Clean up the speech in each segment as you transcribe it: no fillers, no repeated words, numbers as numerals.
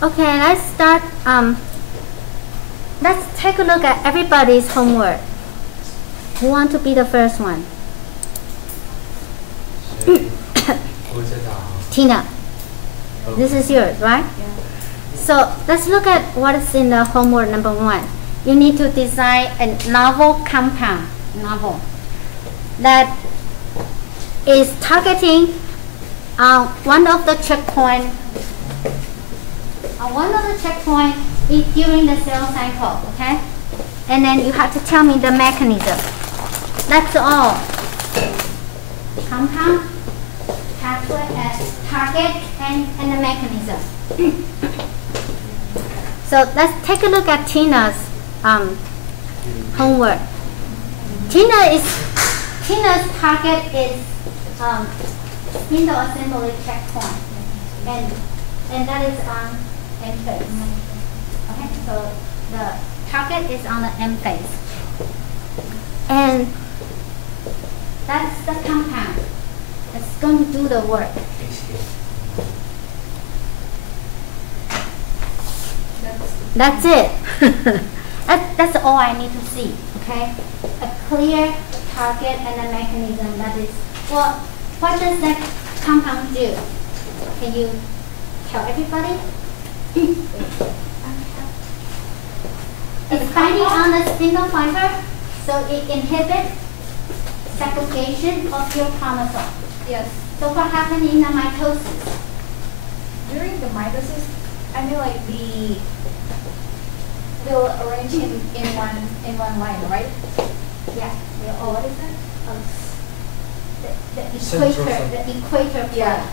Okay, let's start. Let's take a look at everybody's homework. Who want to be the first one? Tina. This is yours, right? Yeah. So let's look at what is in the homework number 1. You need to design a novel compound, that is targeting one of the checkpoint during the cell cycle, okay? And then you have to tell me the mechanism. That's all. Compound, pathway, target, and the mechanism. So let's take a look at Tina's homework. Tina's target is spindle assembly checkpoint, and that is on M phase. Okay, so the target is on the M phase, and that's the compound that's going to do the work. That's it. That's all I need to see. Okay, a clear target and a mechanism. That is, well, what does that compound do? Can you tell everybody? It's binding on the spindle fiber, so it inhibits segregation of your chromosome. Yes. So what happened in the mitosis? During the mitosis, I mean like they'll arrange in one line, right? Yeah. Oh, what is that? The equator. Yeah.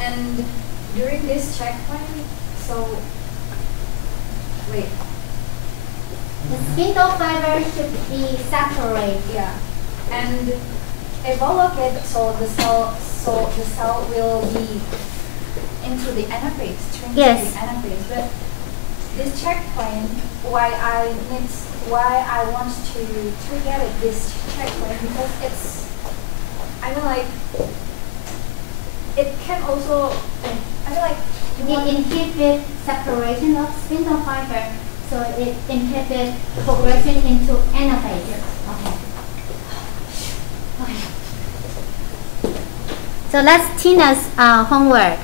And during this checkpoint, so wait. The spindle fiber should be separated. Yeah. And evolve it so the cell will be into the anaphase, turn yes. into the anaphase. But this checkpoint, why I want to get it this checkpoint, because it's, I mean like, it can also, I mean like, it inhibits separation of spindle fiber, so it inhibits progression into anaphase. Okay. So that's Tina's homework.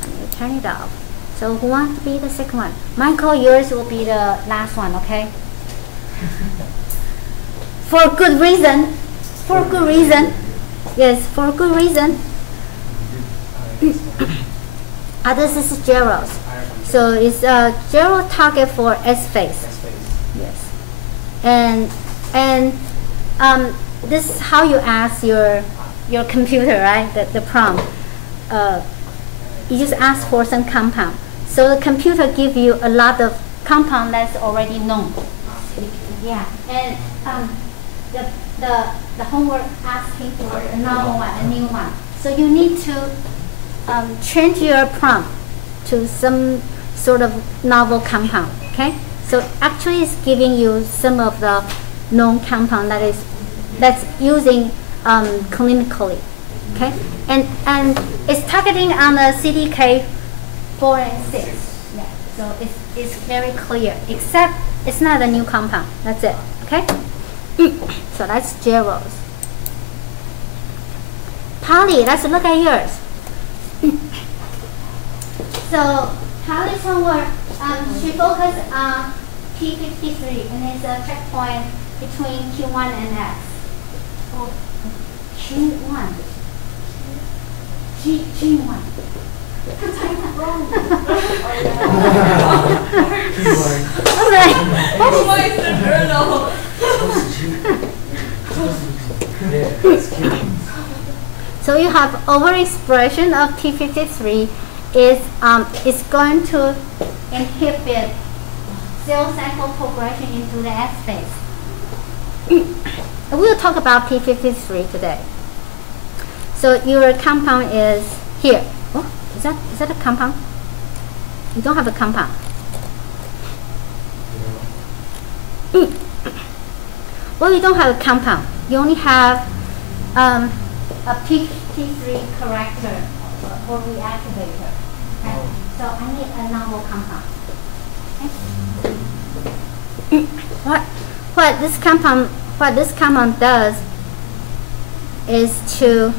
Let me turn it off. So who wants to be the second one? Michael, yours will be the last one, okay? For good reason. For good reason. Yes, for good reason. This is Gerald's. So it's a Gerald target for S phase. Yes. And this is how you ask your computer, right? The prompt. You just ask for some compound. So the computer gives you a lot of compound that's already known. Yeah. And the homework asking for a novel one, a new one. So you need to change your prompt to some sort of novel compound. Okay. So actually, it's giving you some of the known compound that's using clinically. Okay, and it's targeting on the CDK 4 and 6. Yeah, so it's very clear. Except it's not a new compound. That's it. Okay. So that's Gerald's. Polly, let's look at yours. So Polly's homework, she focused on P53, and it's a checkpoint between Q1 and X. Oh, Q1. G1. So you have overexpression of P53 is going to inhibit cell cycle progression into the S phase. We'll talk about P53 today. So your compound is here. Oh, is that a compound? You don't have a compound. Well, you don't have a compound. You only have a P53 character or reactivator. Okay? So I need a novel compound. Okay? What this compound does is to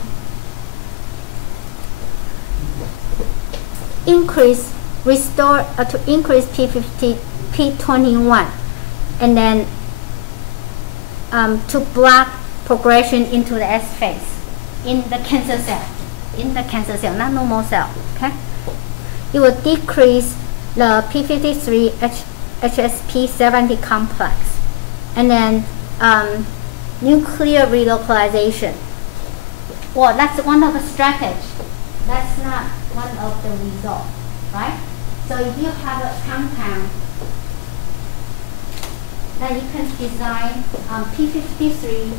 increase P50, P21, and then to block progression into the S phase in the cancer cell, not normal cell. Okay, it will decrease the P53 HSP70 complex, and then nuclear relocalization. Well, that's one of the strategies. That's not one of the results, right? So if you have a compound that you can design P53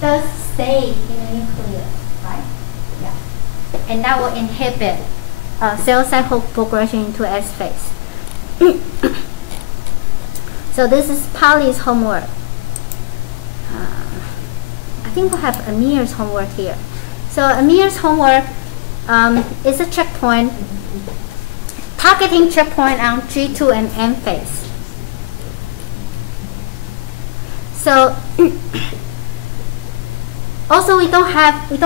does stay in the nucleus, right? Yeah. And that will inhibit cell cycle progression into S phase. So this is Polly's homework. I think we'll have Amir's homework here. So Amir's homework is a checkpoint, targeting checkpoint on G2 and M phase. So also we don't have a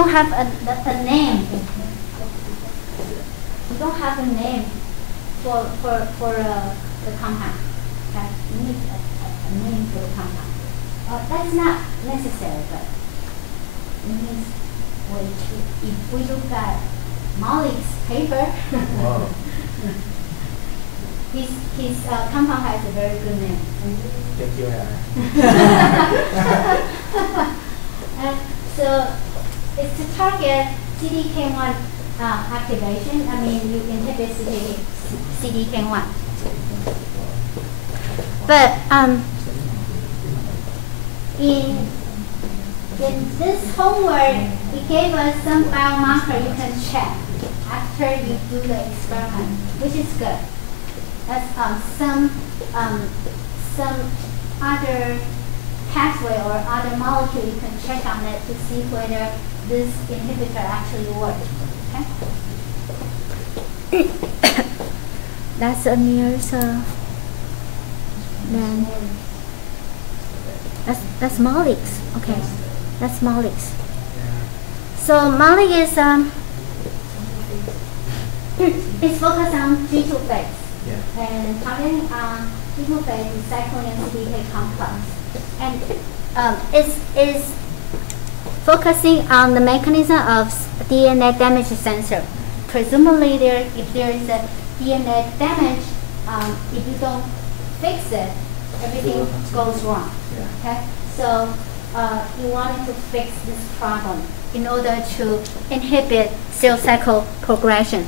name. We don't have a name for the compound. Okay, we need a name for the compound. That's not necessary, but it means if we look at Malik's paper, wow. his compound has a very good name. Thank you. So it's to target CDK1 activation. I mean, you inhibit CDK1. But in this homework, it gave us some biomarker you can check after you do the experiment, which is good. That's some other pathway or other molecule you can check on it to see whether this inhibitor actually works. Okay. That's Amir's. Then that's Malik's. Okay, that's Malik's. So Malik is it's focused on G2 phase. Yeah. And targeting G2 phase is cyclin CDK complex, and it's focusing on the mechanism of DNA damage sensor. Presumably, if there is a DNA damage, if you don't fix it, everything goes wrong. Yeah. Okay, so you wanted to fix this problem in order to inhibit cell cycle progression.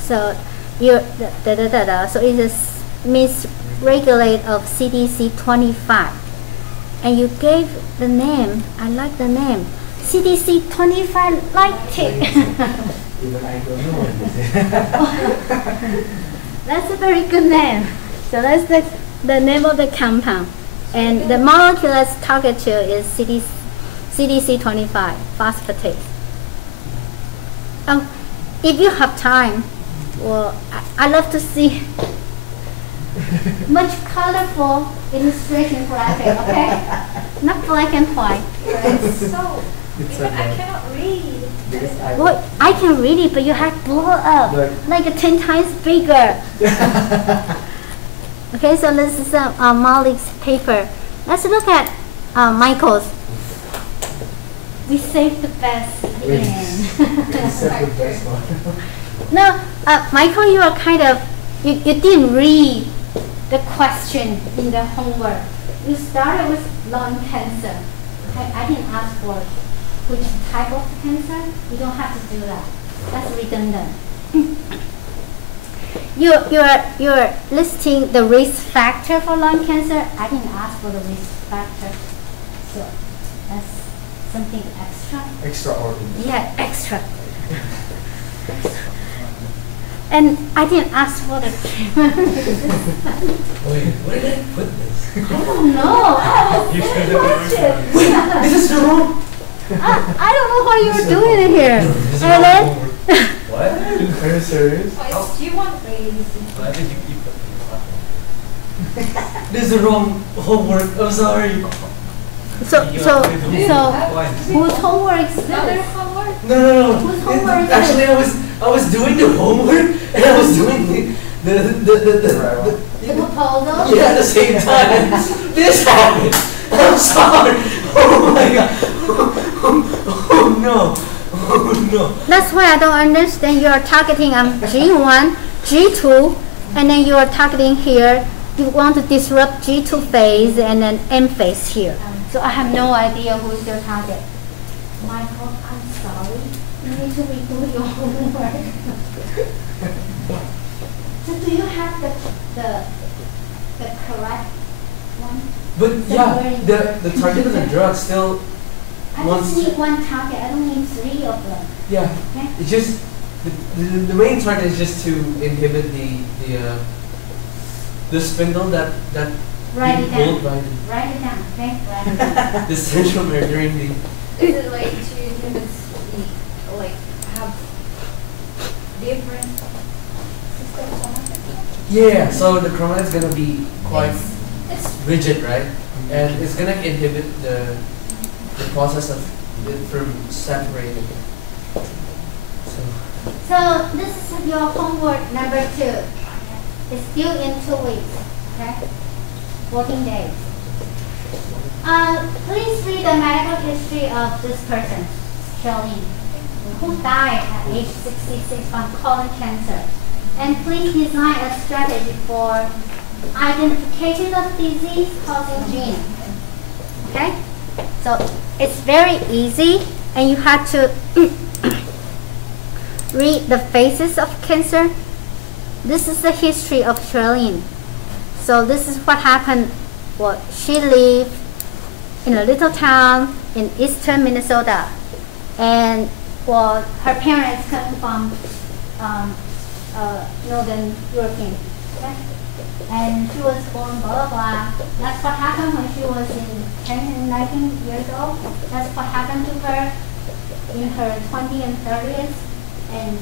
So so it is misregulate of CDC25, and you gave the name. I like the name. CDC25 liked it. Even I don't know what it is. That's a very good name. So that's the name of the compound, and the molecule that's targeted to is CDC25 phosphatase. If you have time, well, I love to see much colorful illustration graphic, okay? Not black and white. So, even I cannot read. Well, I can read it, but you have to blow up, like 10 times bigger. Okay, so this is Malik's paper. Let's look at Michael's. We saved the best at the end. No, Michael, you are kind of, you didn't read the question in the homework. You started with lung cancer. Okay, I didn't ask for which type of cancer. You don't have to do that. That's redundant. You're listing the risk factor for lung cancer. I didn't ask for the risk factor. So that's something extra. Extraordinary. Yeah, extra. And I didn't ask for the treatment. Wait, where did I put this? I don't know. I was This is the room. I don't know what you were doing in here. And then you serious? Oh, do you want a So I think you keep it. This is the wrong homework. I'm sorry. Whose homework is another this? homework? No. Whose homework is Actually, I was doing the homework and I was doing the The proposal? yeah, at the same time. This happened. I'm sorry. Oh my god. Oh no. Oh no. That's why I don't understand. You are targeting on G1, G2, and then you are targeting here. You want to disrupt G2 phase and then M phase here. So I have no idea who's your target. Michael, I'm sorry. You need to redo your homework. So do you have the correct one? But So yeah, where the target of the drug still I wants just need one target. I don't need 3 of them. yeah. Okay? It's just the main target is just to inhibit the spindle that Write you it down. hold by Write it down. Okay? Write it down. the centromere during the Is it like to inhibit the, like, have different systems on it? yeah. So the chromate is gonna be quite It's rigid, right? And it's gonna inhibit the process of it from separating. So this is your homework number 2. It's due in 2 weeks. Okay? 14 days. Please read the medical history of this person, Charlene, who died at age 66 from colon cancer. And please design a strategy for identification of disease-causing gene. Okay? So it's very easy, and you have to read the phases of cancer. This is the history of Charlene. So this is what happened. Well, she lived in a little town in eastern Minnesota, and well, her parents come from Northern European. Okay? And she was born blah blah blah. That's what happened when she was in 10 and 19 years old. That's what happened to her in her 20s and 30s, and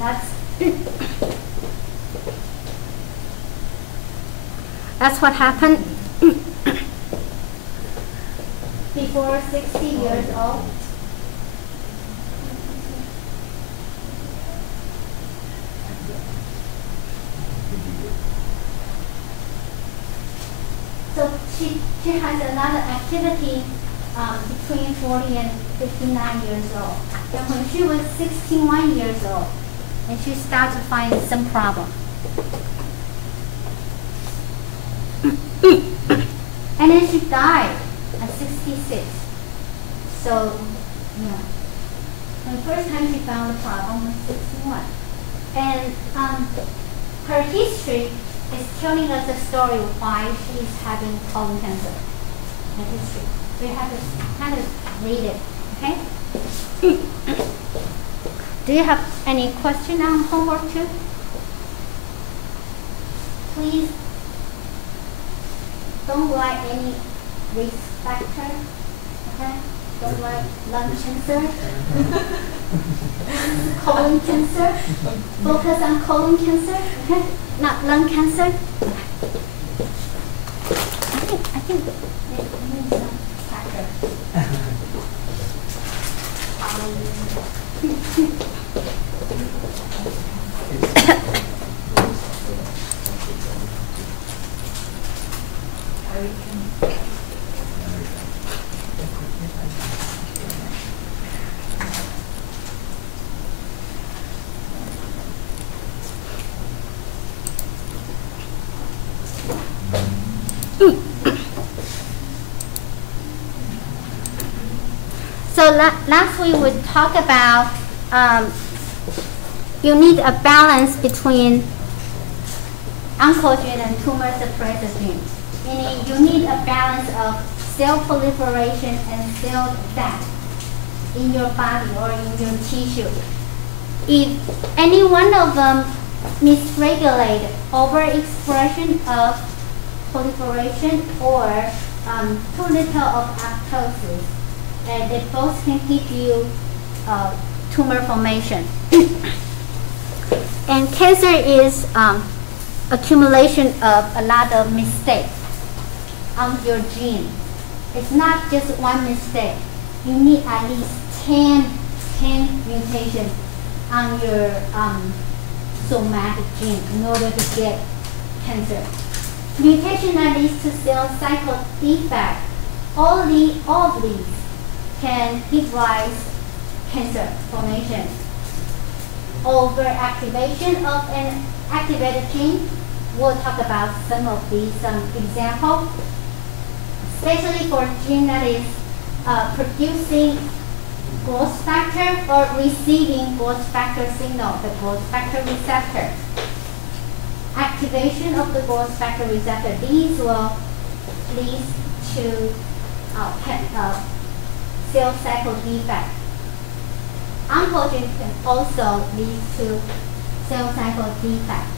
that's what happened before 60 years old. So she has another activity between 40 and 59 years old. And when she was 61 years old, and she started to find some problem. And then she died at 66. So, yeah. And the first time she found the problem was 61. And her history is telling us the story of why she's having colon cancer. Her history. So you have to kind of read it, okay? Do you have any question on homework 2? Please don't write any risk factor, okay? Don't write lung cancer. Colon cancer. Focus on colon cancer, okay? Not lung cancer. I think it means some factor. So last week we talked about you need a balance between oncogene and tumor suppressor gene. Meaning you need a balance of cell proliferation and cell death in your body or in your tissue. If any one of them misregulate overexpression of proliferation or too little of apoptosis, and they both can give you tumor formation. And cancer is accumulation of a lot of mistakes on your gene. It's not just one mistake. You need at least 10 mutations on your somatic gene in order to get cancer. Mutation that leads to cell cycle defect, all of these can give rise cancer formation. Overactivation of an activated gene, we'll talk about some of these examples, especially for gene that is producing growth factor or receiving growth factor signal, the growth factor receptor. Activation of the growth factor receptor, these will lead to cell cycle defect. Oncogene can also lead to cell cycle defect.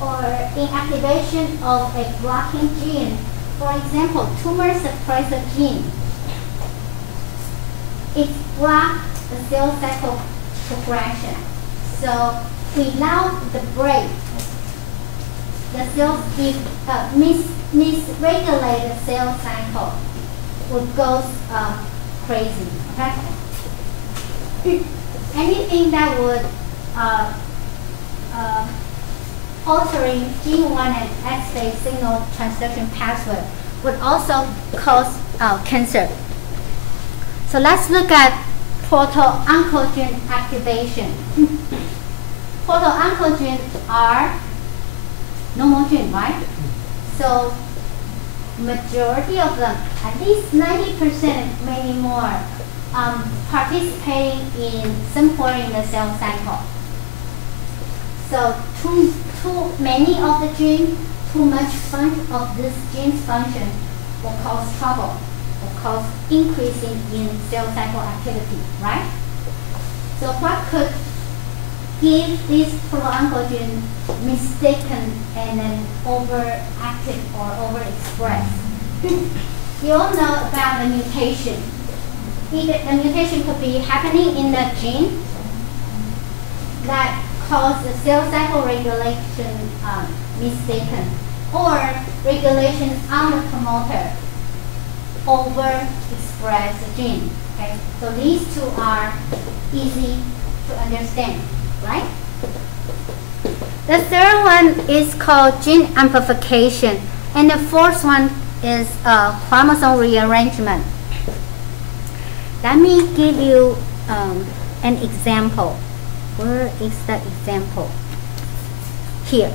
Or inactivation of a blocking gene. For example, tumor suppressor gene. It blocks the cell cycle progression. So without the break, the cells misregulate the cell cycle, would go crazy. Okay? Anything that would altering G1 and S-phase signal transduction pathway would also cause cancer. So let's look at proto-oncogene activation. Proto-oncogenes are normal gene, right? So majority of them, at least 90%, maybe more, participating in some point in the cell cycle. So too many of the genes, too much of this gene's function will cause trouble, will cause increasing in cell cycle activity, right? So what could give this proto-oncogene mistaken and then overactive or overexpressed? You all know about the mutation. Either the mutation could be happening in the gene that cause the cell cycle regulation mistaken, or regulation on the promoter overexpress the gene. Okay, so these two are easy to understand, right? The third one is called gene amplification, and the fourth one is chromosome rearrangement. Let me give you an example. Where is the example? Here.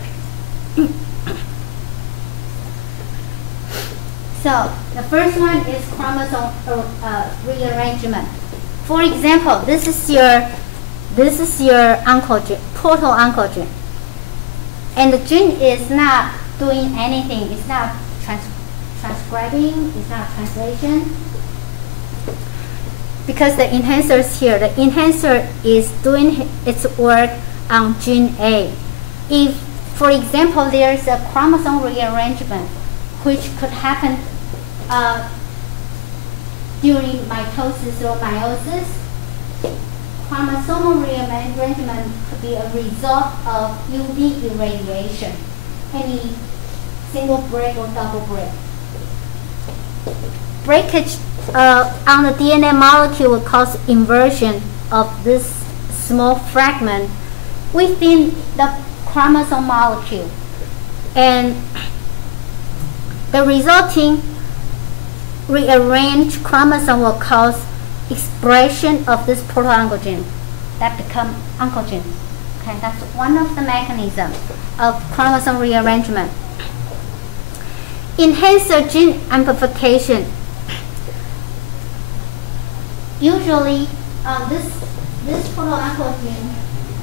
So the first one is chromosome rearrangement. For example, this is your oncogene, proto-oncogene, and the gene is not doing anything. It's not transcribing. It's not translation. Because the enhancer is here, the enhancer is doing its work on gene A. If, for example, there's a chromosome rearrangement, which could happen during mitosis or meiosis, chromosomal rearrangement could be a result of UV irradiation, any single break or double break. Breakage on the DNA molecule will cause inversion of this small fragment within the chromosome molecule, and the resulting rearranged chromosome will cause expression of this proto-oncogene that become oncogene. Okay, that's one of the mechanisms of chromosome rearrangement. Enhancer gene amplification. Usually, this proto-oncogene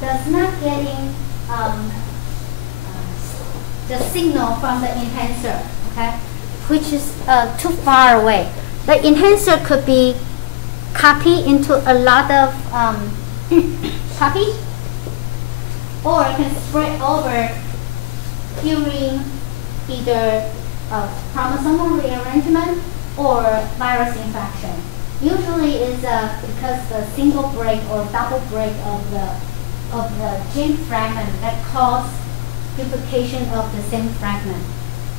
does not getting the signal from the enhancer, okay, which is too far away. The enhancer could be copied into a lot of copies, or it can spread over during either chromosomal rearrangement or virus infection. Usually is because the single break or double break of the of the gene fragment that cause duplication of the same fragment.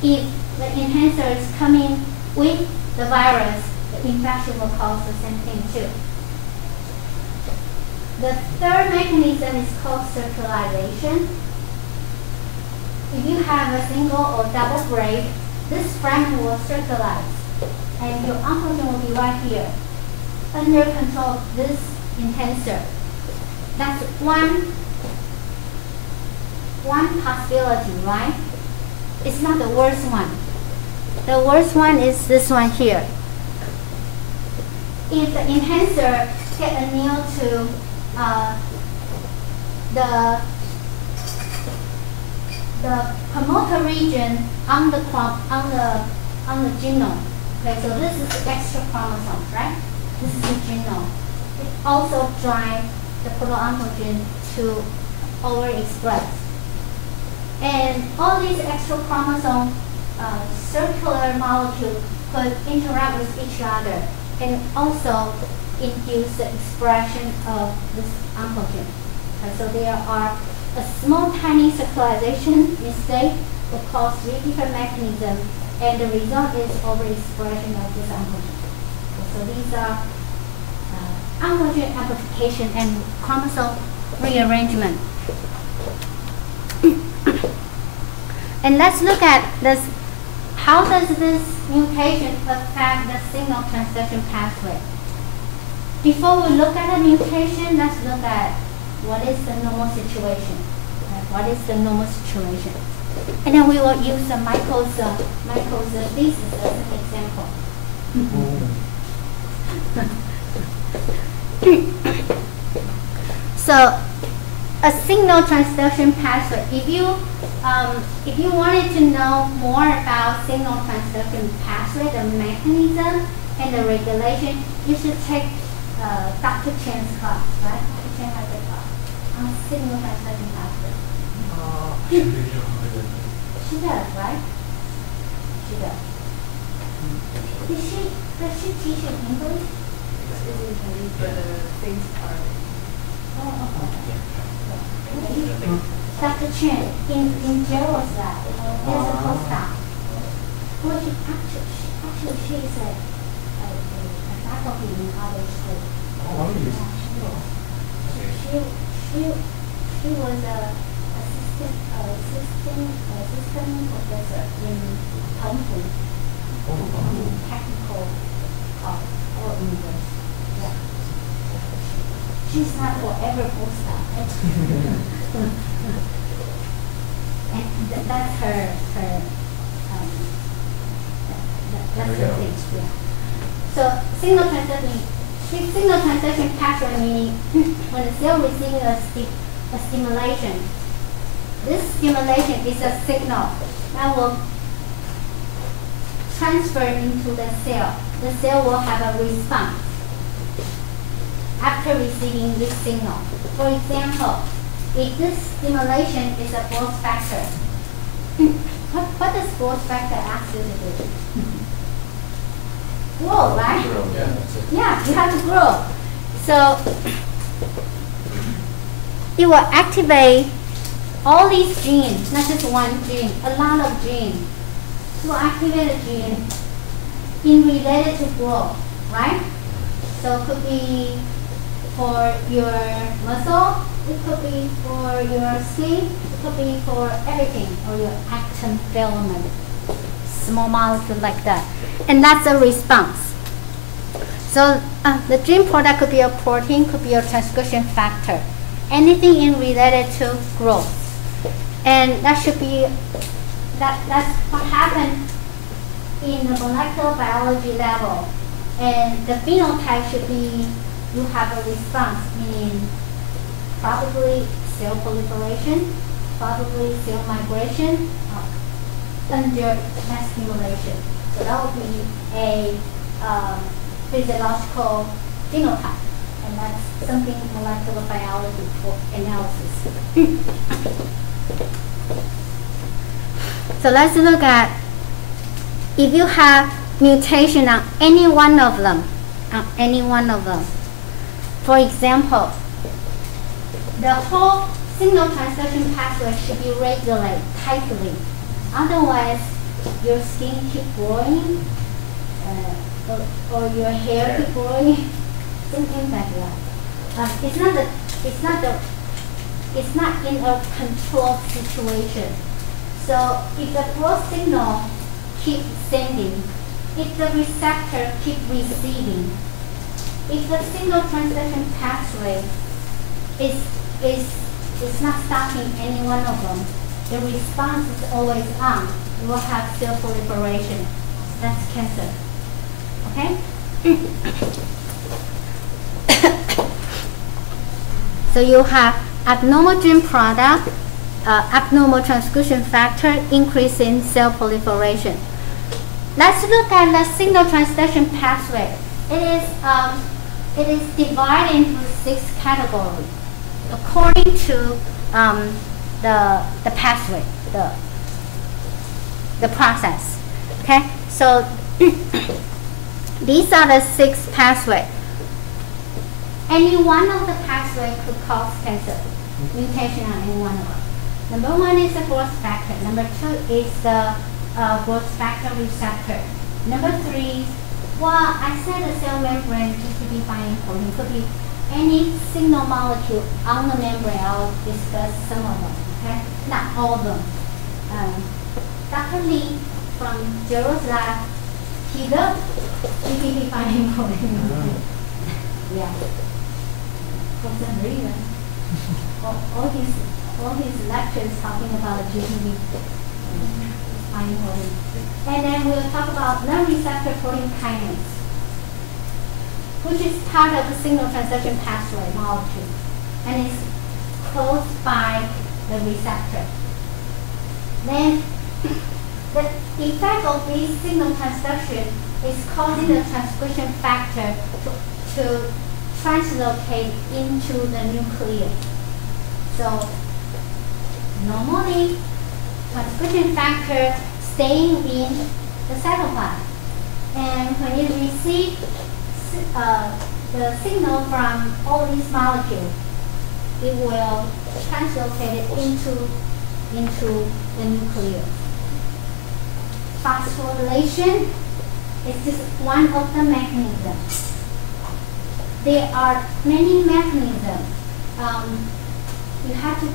If the enhancer is coming with the virus, the infection will cause the same thing too. The third mechanism is called circularization. If you have a single or double braid, this fragment will circularize, and your oncogene will be right here, under control of this enhancer. That's one possibility, right? It's not the worst one. The worst one is this one here. If the enhancer get annealed to the promoter region on the genome. Okay, so this is extra chromosome, right? This is the genome. It also drives the proto-oncogene to overexpress. And all these extra chromosome circular molecules could interact with each other and also induce the expression of this oncogene. Okay, so there are a small tiny circularization mistake will cause three different mechanisms, and the result is overexpression of this oncogene. Okay, so these are oncogene amplification and chromosome rearrangement. And let's look at this. How does this mutation affect the signal transduction pathway? Before we look at the mutation, let's look at what is the normal situation. What is the normal situation? And then we will use the Michael's thesis as an example. So, a signal transduction pathway. If you wanted to know more about signal transduction pathway, the mechanism and the regulation, you should take Dr. Chen's class, right? Dr. Chen has a class on signal transduction pathway. She does, right? She does. Does she teach in English? But things are. Oh, okay. Dr. Chen, in Gerald's lab, there's a postdoc. Well, actually she is a faculty in other school. She was a assistant professor in Tongfu, technical college or university. Yeah. She's not forever postdoc. And that's her that's the thing. Yeah. So signal transduction pathway meaning when the cell receives a stimulation, this stimulation is a signal that will transfer into the cell. The cell will have a response after receiving this signal. For example, if this stimulation is a growth factor, what does growth factor ask you to do? Grow, right? Yeah, you have to grow. So it will activate all these genes, not just one gene, a lot of genes. It will activate a gene in related to growth, right? So it could be for your muscle, it could be for your skin, it could be for everything, or your actin filament, small molecule like that. And that's a response. So the gene product could be a protein, could be a transcription factor, anything in related to growth. And that should be, that's what happened in the molecular biology level. And the phenotype should be, you have a response, meaning probably cell proliferation, probably cell migration under mass stimulation. So that would be a physiological phenotype, and that's something molecular biology for analysis. So let's look at if you have mutation on any one of them, for example, the whole signal transduction pathway should be regulated tightly. Otherwise, your skin keep growing, or your hair keep growing, something like that. It's not in a controlled situation. So if the growth signal keeps sending, if the receptor keep receiving, if the signal transduction pathway is not stopping any one of them, the response is always on. You will have cell proliferation. That's cancer. Okay? So you have abnormal gene product, abnormal transcription factor, increase in cell proliferation. Let's look at the signal transduction pathway. It is divided into 6 categories according to the pathway, the process. Okay, so these are the 6 pathways. Any one of the pathways could cause cancer, mutation on any one of them. Number 1 is the growth factor. Number 2 is the growth factor receptor. Number 3, well, I said the cell membrane GTP binding protein could be any signal molecule on the membrane. I'll discuss some of them. Okay, not all of them. Dr. Lee from Gerald's lab, he loved GTP binding protein. Yeah. For some reason, all his lectures talking about GTP binding protein. And then we'll talk about non-receptor protein kinase, which is part of the signal transduction pathway molecule, and is close by the receptor. Then the effect of this signal transduction is causing the transcription factor to translocate into the nucleus. So normally, transcription factor staying in the cytoplasm, and when it receives the signal from all these molecules, it will translocate it into the nucleus. Phosphorylation is just one of the mechanisms. There are many mechanisms. You have to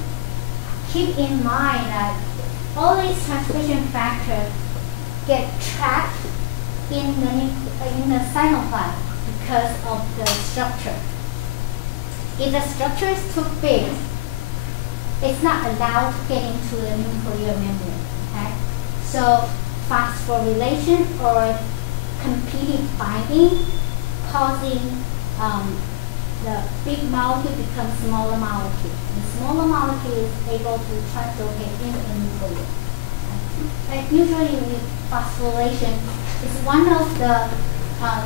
keep in mind that all these transcription factors get trapped in the cytoplasm because of the structure. If the structure is too big, it's not allowed to get into the nuclear membrane. Okay? So phosphorylation or competing binding causing the big molecule becomes smaller molecule. The smaller molecule is able to translocate into the nucleus. And usually with phosphorylation is one of the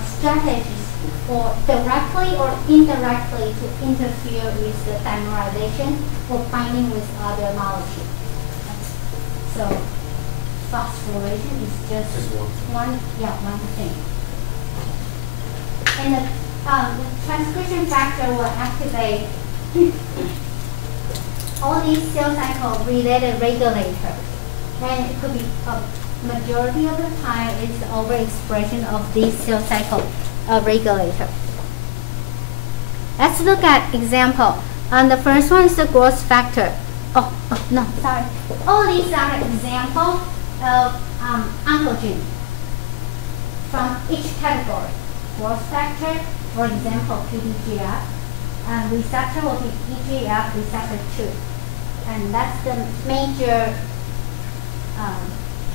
strategies for directly or indirectly to interfere with the dimerization or binding with other molecules. So phosphorylation is just one thing. And the transcription factor will activate all these cell cycle related regulators. And it could be a majority of the time is the overexpression of these cell cycle regulator. Let's look at example. The first one is the growth factor. No, sorry. All these are example of oncogene from each category. Growth factor, for example, PDGF, and receptor will be EGF receptor 2. And that's the major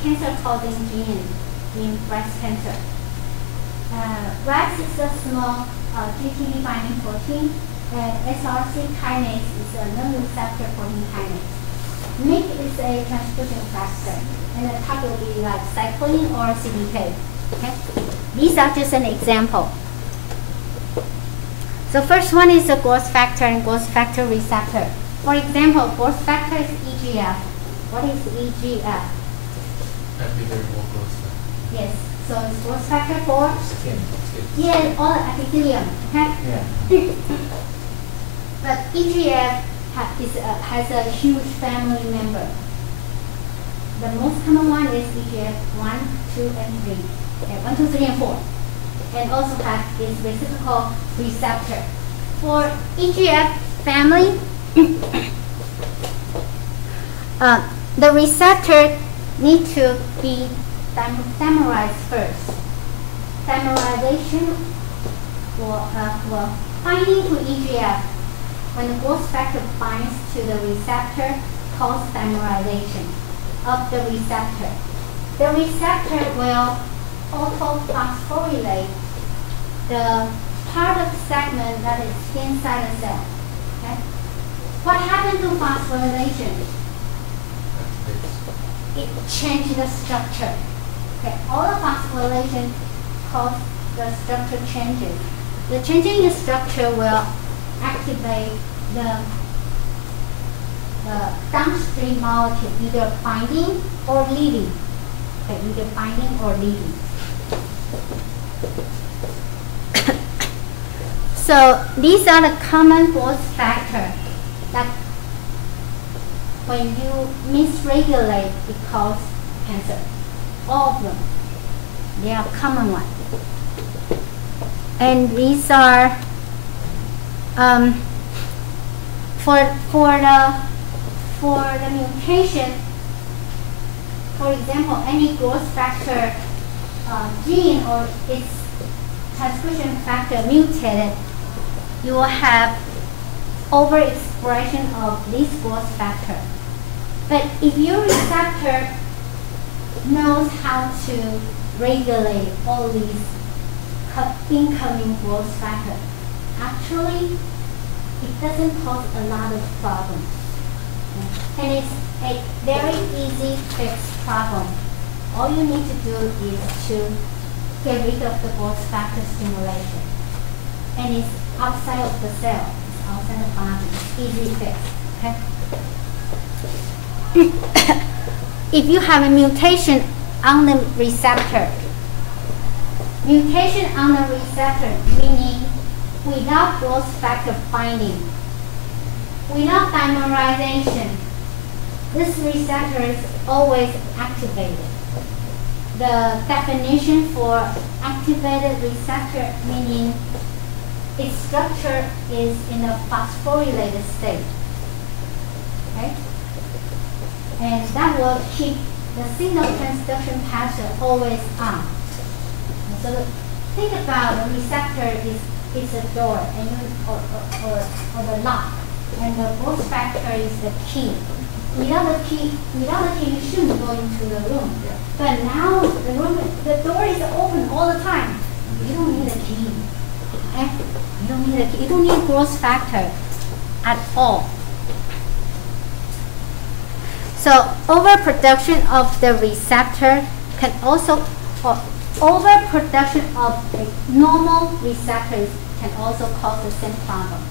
cancer-causing gene in breast cancer. RAS is a small GTP binding protein, and SRC kinase is a non-receptor protein kinase. MYC is a transcription factor, and the target will be like cyclin or CDK. Okay? These are just an example. So first one is the growth factor and growth factor receptor. For example, growth factor is EGF. What is EGF? Epidermal growth factor. Yes. So it's growth factor for Skin. yeah, all the epithelium. Okay. Yeah. But EGF has a huge family member. The most common one is EGF 1, 2, and 3. Okay, 1, 2, 3, and 4. And also have this reciprocal receptor. For EGF family, the receptor need to be dimerized first. Dimerization will binding to EGF. When the growth factor binds to the receptor, causes dimerization of the receptor. The receptor will autophosphorylate the part of the segment that is inside the cell. Okay? What happened to phosphorylation? It changed the structure. Okay, all the phosphorylation causes the structure changes. The changing in structure will activate the downstream molecule, either binding or leaving. Okay, either binding or leaving. So these are the common growth factors that when you misregulate, it causes cancer. All of them. They are common ones. And these are for the mutation. For example, any growth factor gene or its transcription factor mutated, you will have overexpression of this growth factor. But if your receptor knows how to regulate all these incoming growth factors, actually it doesn't cause a lot of problems. And it's a very easy fixed problem. All you need to do is to get rid of the growth factor stimulation. And it's outside of the cell, it's outside the body, it's easy fix. Okay? If you have a mutation on the receptor, mutation on the receptor meaning without growth factor binding, without dimerization, this receptor is always activated. The definition for activated receptor meaning its structure is in a phosphorylated state. Okay? And that will keep the signal transduction pattern always on. So think about the receptor is a door and or the lock, and the growth factor is the key. Without the key, you shouldn't go into the room. But now the door is open all the time. You don't need a key. Okay? You don't need a key. You don't need growth factor at all. So overproduction of the receptor can also, or overproduction of the normal receptors can also cause the same problem,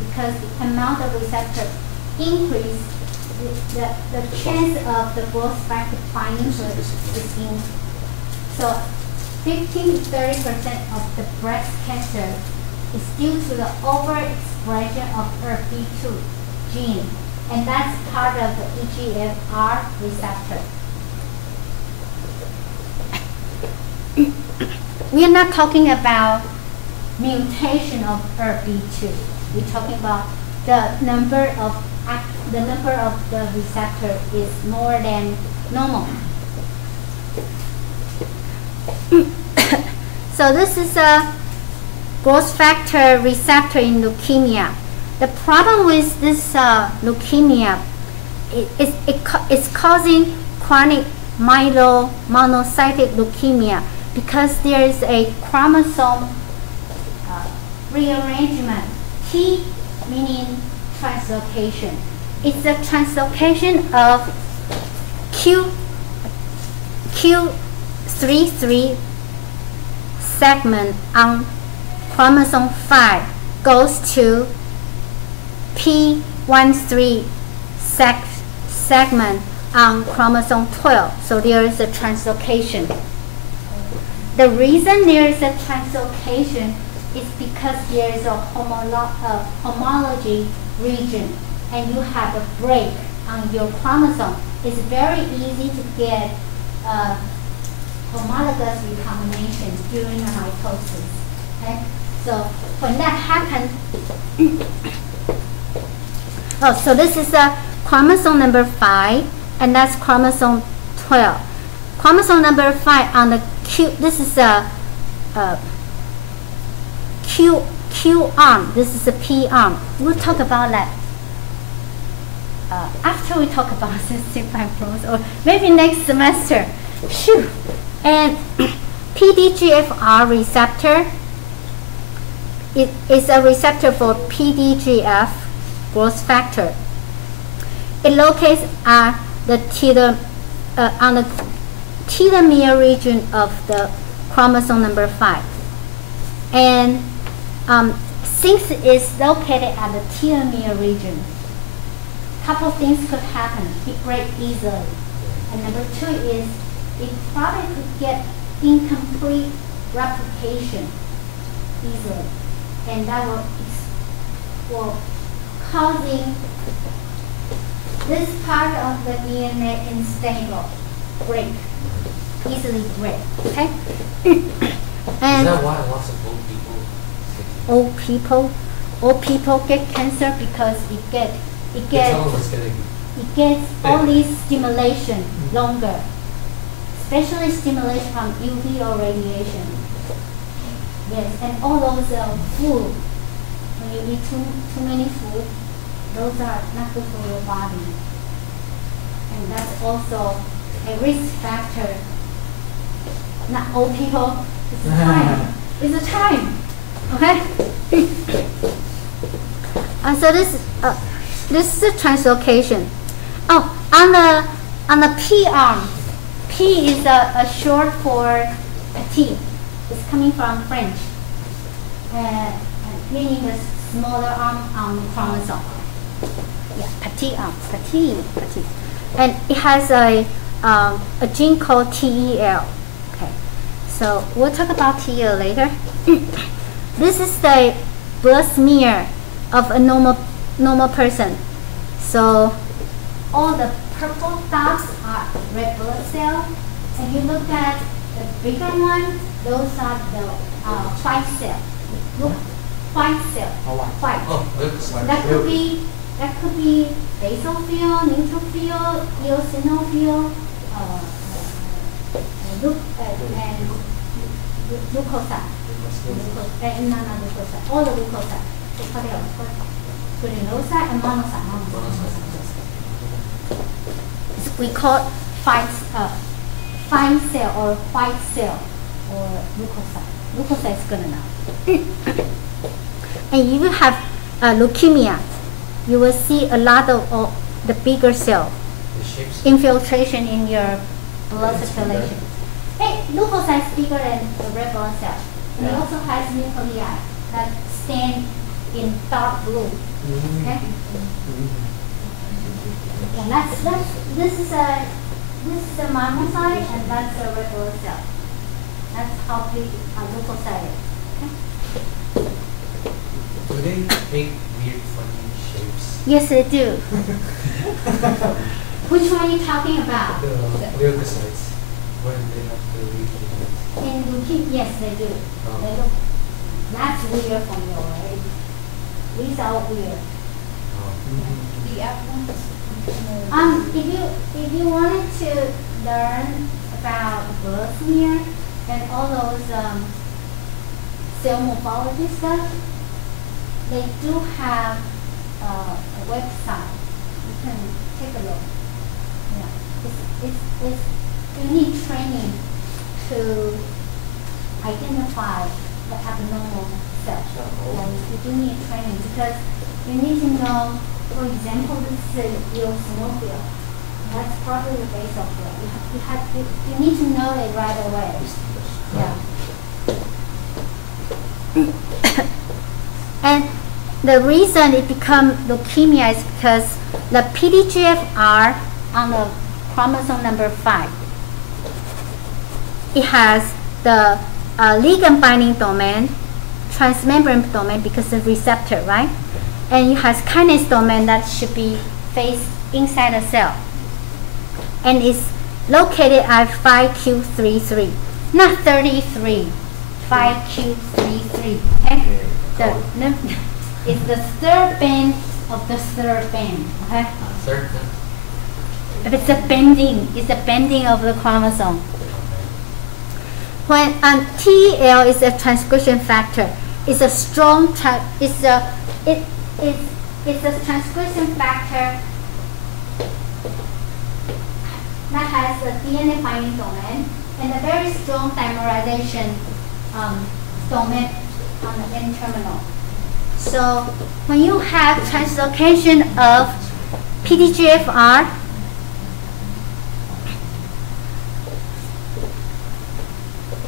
because the amount of receptor increase, the chance of the growth factor binding to it is in. So 15 to 30% of the breast cancer is due to the overexpression of ERB2 gene, and that's part of the EGFR receptor. We are not talking about mutation of ERB2. We're talking about the number of the receptor is more than normal. So this is a growth factor receptor in leukemia. The problem with this leukemia is causing chronic myelomonocytic leukemia because there is a chromosome rearrangement. T meaning translocation. It's a translocation of Q33 segment on chromosome 5 goes to P13 segment on chromosome 12. So there is a translocation. The reason there is a translocation is because there is a homology region and you have a break on your chromosome, it's very easy to get homologous recombination during the mitosis. Okay? So when that happens, oh, so this is a chromosome number 5, and that's chromosome 12. Chromosome number 5 on the Q, this is a Q arm, this is a P arm. We'll talk about that after we talk about cystic fibrosis, or maybe next semester. Phew. And PDGFR receptor, it is a receptor for PDGF growth factor. It locates on the telomere region of the chromosome number 5. And since it's located at the telomere region, couple things could happen. It breaks easily. And number 2 is it probably could get incomplete replication easily. And that will causing this part of the DNA unstable, break, easily break. Okay? And is that why lots of old people old people get cancer because it gets all these stimulation longer, especially stimulation from UV or radiation. Yes, and all those food, when you eat too many food, those are not good for your body. And that's also a risk factor. Not old people, it's a time. It's a time. Okay? So this is a translocation. Oh, on the P arm, P is a short for petit. It's coming from French, meaning the smaller arm on the chromosome. Yeah, petit arm, petit. And it has a gene called TEL. Okay, so we'll talk about TEL later. This is the blood smear of a normal person. So all the purple dots are red blood cells, and you look at the bigger one, those are the white cell. Look, white cell. White. Oh, That could be basophil, neutrophil, eosinophil, and leukocyte. All the leukocytes. Granulocyte and monocyte. We call fine cell or white cell or leukocyte. Leukocyte is good enough. And if you have leukemia, you will see a lot of the bigger cell infiltration in your blood circulation. Hey, leukocyte is bigger than the red blood cell. And it also has nuclei that stand in dark blue. Okay? And this is a monocyte, and that's a red blood cell. That's how big a leukocyte is. Okay? Do they make weird, funny shapes? Yes, they do. Which one are you talking about? The leukocytes, when they have the leukemia. In leukemia, yes, they do. Oh. They look. That's weird from your age. These are weird. The apples. If you wanted to learn about blood smear and all those cell morphology stuff, they do have a website. You can take a look. Yeah, it's you need training to identify the abnormal cells. Yeah, you do need training because you need to know. For example, this is eosinophil. That's probably the basophil. You need to know it right away. Yeah. And the reason it becomes leukemia is because the PDGFR on the chromosome number 5, it has the ligand binding domain, transmembrane domain because of receptor, right? and it has kinase domain that should be faced inside the cell, and it's located at 5q33, not 33, 5q33. Okay, it's the third band of the third band. Okay, Third. if it's a bending of the chromosome. When TEL is a transcription factor, it's a strong it's a transcription factor that has a DNA binding domain and a very strong dimerization domain on the N terminal. So when you have translocation of PTGFR,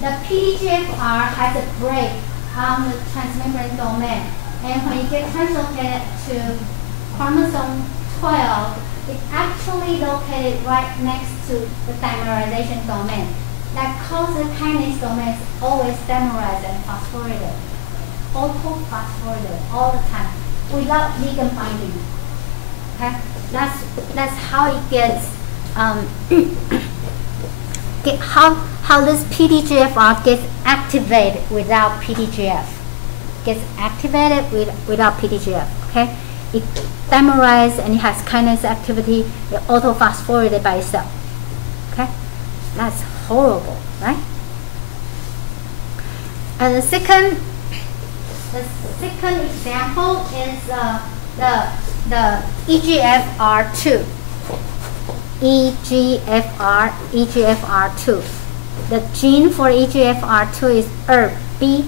the PTGFR has a break on the transmembrane domain, and when you get translocated to chromosome 12, it's actually located right next to the dimerization domain. That causes kinase domain is always dimerized and phosphorylated, autophosphorylated all the time without ligand binding. Okay, that's how it gets how this PTGFR gets activated without PTGF. Gets activated without PTGF. Okay, it dimerized and it has kinase activity. It autophosphorylated by itself. Okay, that's horrible, right? And the second example is the EGFR2. EGFR2. The gene for EGFR2 is ERB,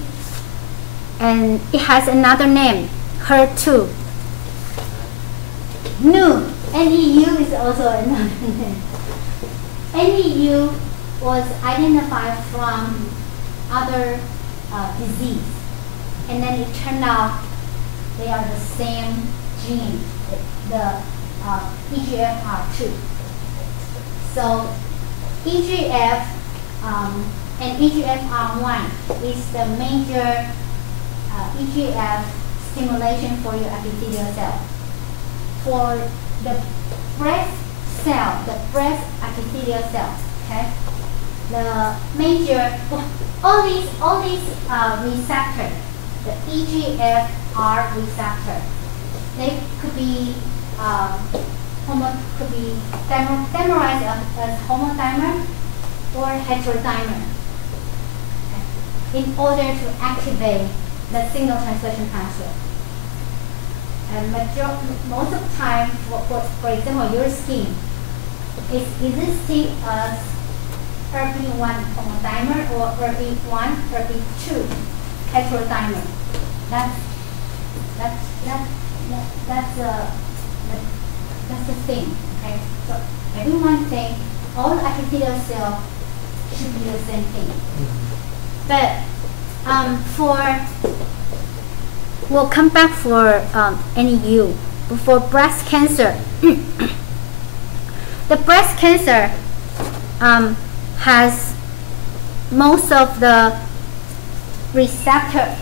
and it has another name, HER2. NEU is also another name. NEU was identified from other disease, and then it turned out they are the same gene, the EGFR2. So EGF and EGFR1 is the major EGF stimulation for your epithelial cell. For the breast cell, the breast epithelial cell, okay? The major, all these receptors, the EGFR receptor, they could be dimerized as homodimer or heterodimer, okay, in order to activate the signal translation pathway. And most of the time, for example, your skin is existing as ERB1 homodimer or ERB1, ERB2 heterodimer. That's the thing. Okay, so everyone thinks all the epithelial cells should be the same thing. But we'll come back for NEU. But for breast cancer, the breast cancer has most of the receptor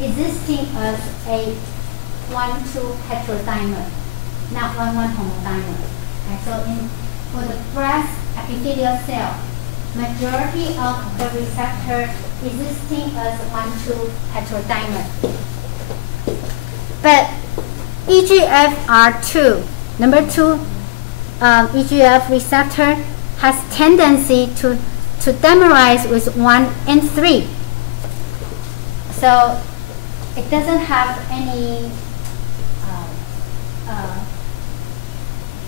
existing as a 1,2 heterodimer, not 1,1 homodimer. Okay, so for the breast epithelial cell, majority of the receptor existing as 1,2 heterodimer. But EGFR2, number 2 EGF receptor, has tendency to dimerize with 1 and 3. So it doesn't have any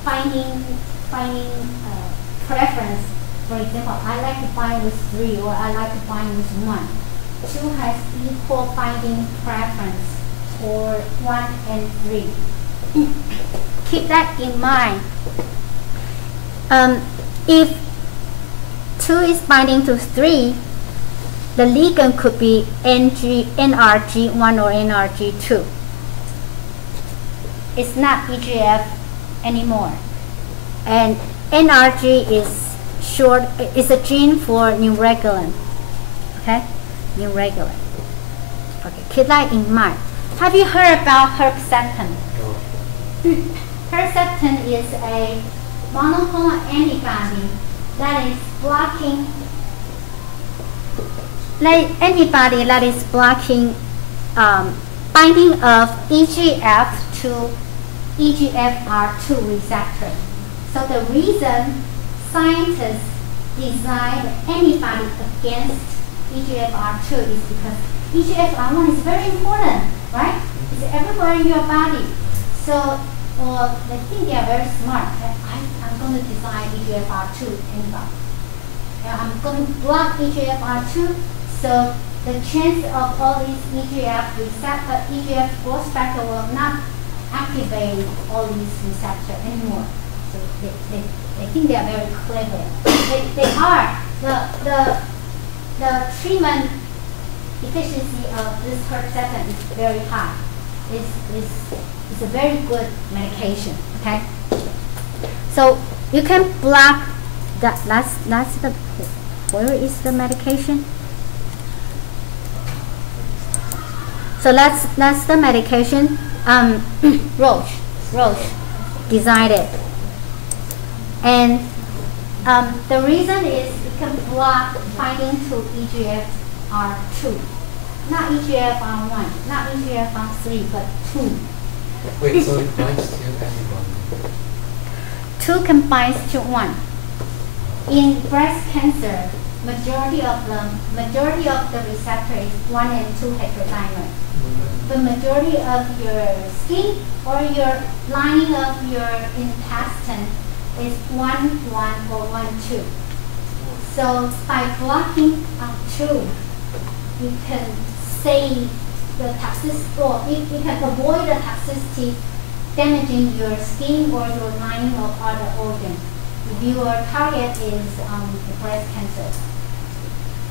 finding preference. For example, I like to bind with 3 or I like to bind with 1. 2 has equal binding preference for 1 and 3. Keep that in mind. If 2 is binding to 3, the ligand could be NRG1 or NRG2. It's not EGF anymore. And NRG is short, it's a gene for neuregulin. Okay? Neuregulin. Okay, keep that in mind. Have you heard about herceptin? No. Herceptin is a monoclonal antibody that is blocking binding of EGF to EGFR2 receptor. So the reason scientists designed antibody against EGFR2 is because EGFR1 is very important, right? It's everywhere in your body. So they think they are very smart. I'm going to design EGFR2 antibody. I'm going to block EGFR2, so the chance of all these EGF growth factor will not activate all these receptors anymore. So they think they are very clever. They are. The treatment efficiency of this herceptin is very high. It's a very good medication. Okay. So you can block that. That's the. Where is the medication? So that's the medication. Roche designed it, and the reason is it can block binding to EGFR2, not EGFR1, not EGFR3, but 2. Wait, so it binds to antibody? 2 combines to 1. In breast cancer, majority of the receptor is 1 and 2 heterodimer. The majority of your skin or your lining of your intestine is 1, 1 or 1, 2. So by blocking 2, you can save the toxicity, or you can avoid the toxicity damaging your skin or your lining of other organs. If your target is the breast cancer.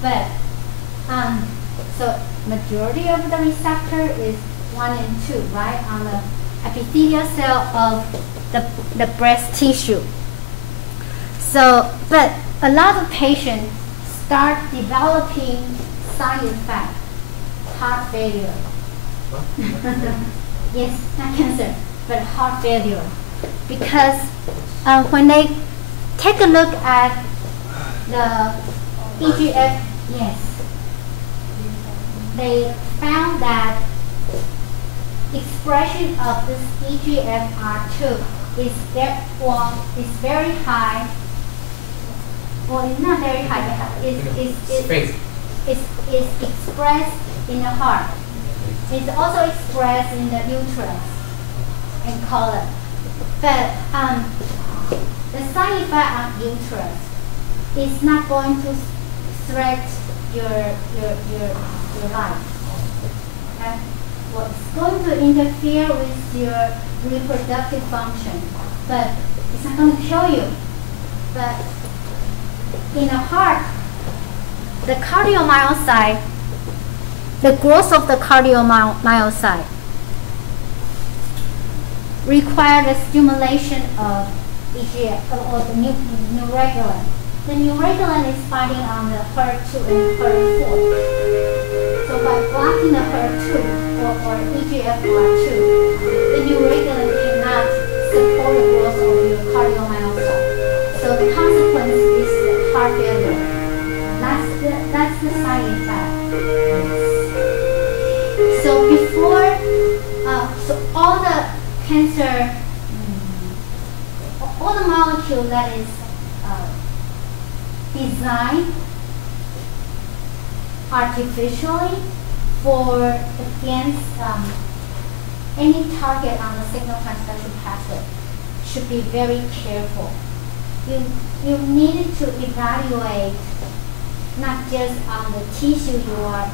But so majority of the receptor is 1 and 2, right, on the epithelial cell of the breast tissue. So, but a lot of patients start developing side effects, heart failure. Yes, not cancer, but heart failure. Because when they take a look at the EGF, yes, they found that expression of this EGFR2 is very high. Well, it's not very high, but it's expressed in the heart. It's also expressed in the uterus and colon. But the side effect of uterus is not going to threat your life. Okay? Well, it's going to interfere with your reproductive function, but it's not going to kill you. But in the heart, the cardiomyocyte, the growth of the cardiomyocyte require the stimulation of EGF or the neuroregulin. The neuroregulin is fighting on the HER2 and HER4. So by blocking the HER2 or EGFR2, the neuroregulin cannot support the growth of your cardiomyocyte. So the consequence is heart failure. That's the side effect. So before, so all the cancer, all the molecule that is designed artificially for against any target on the signal transduction pathway should be very careful. You need to evaluate not just on the tissue you are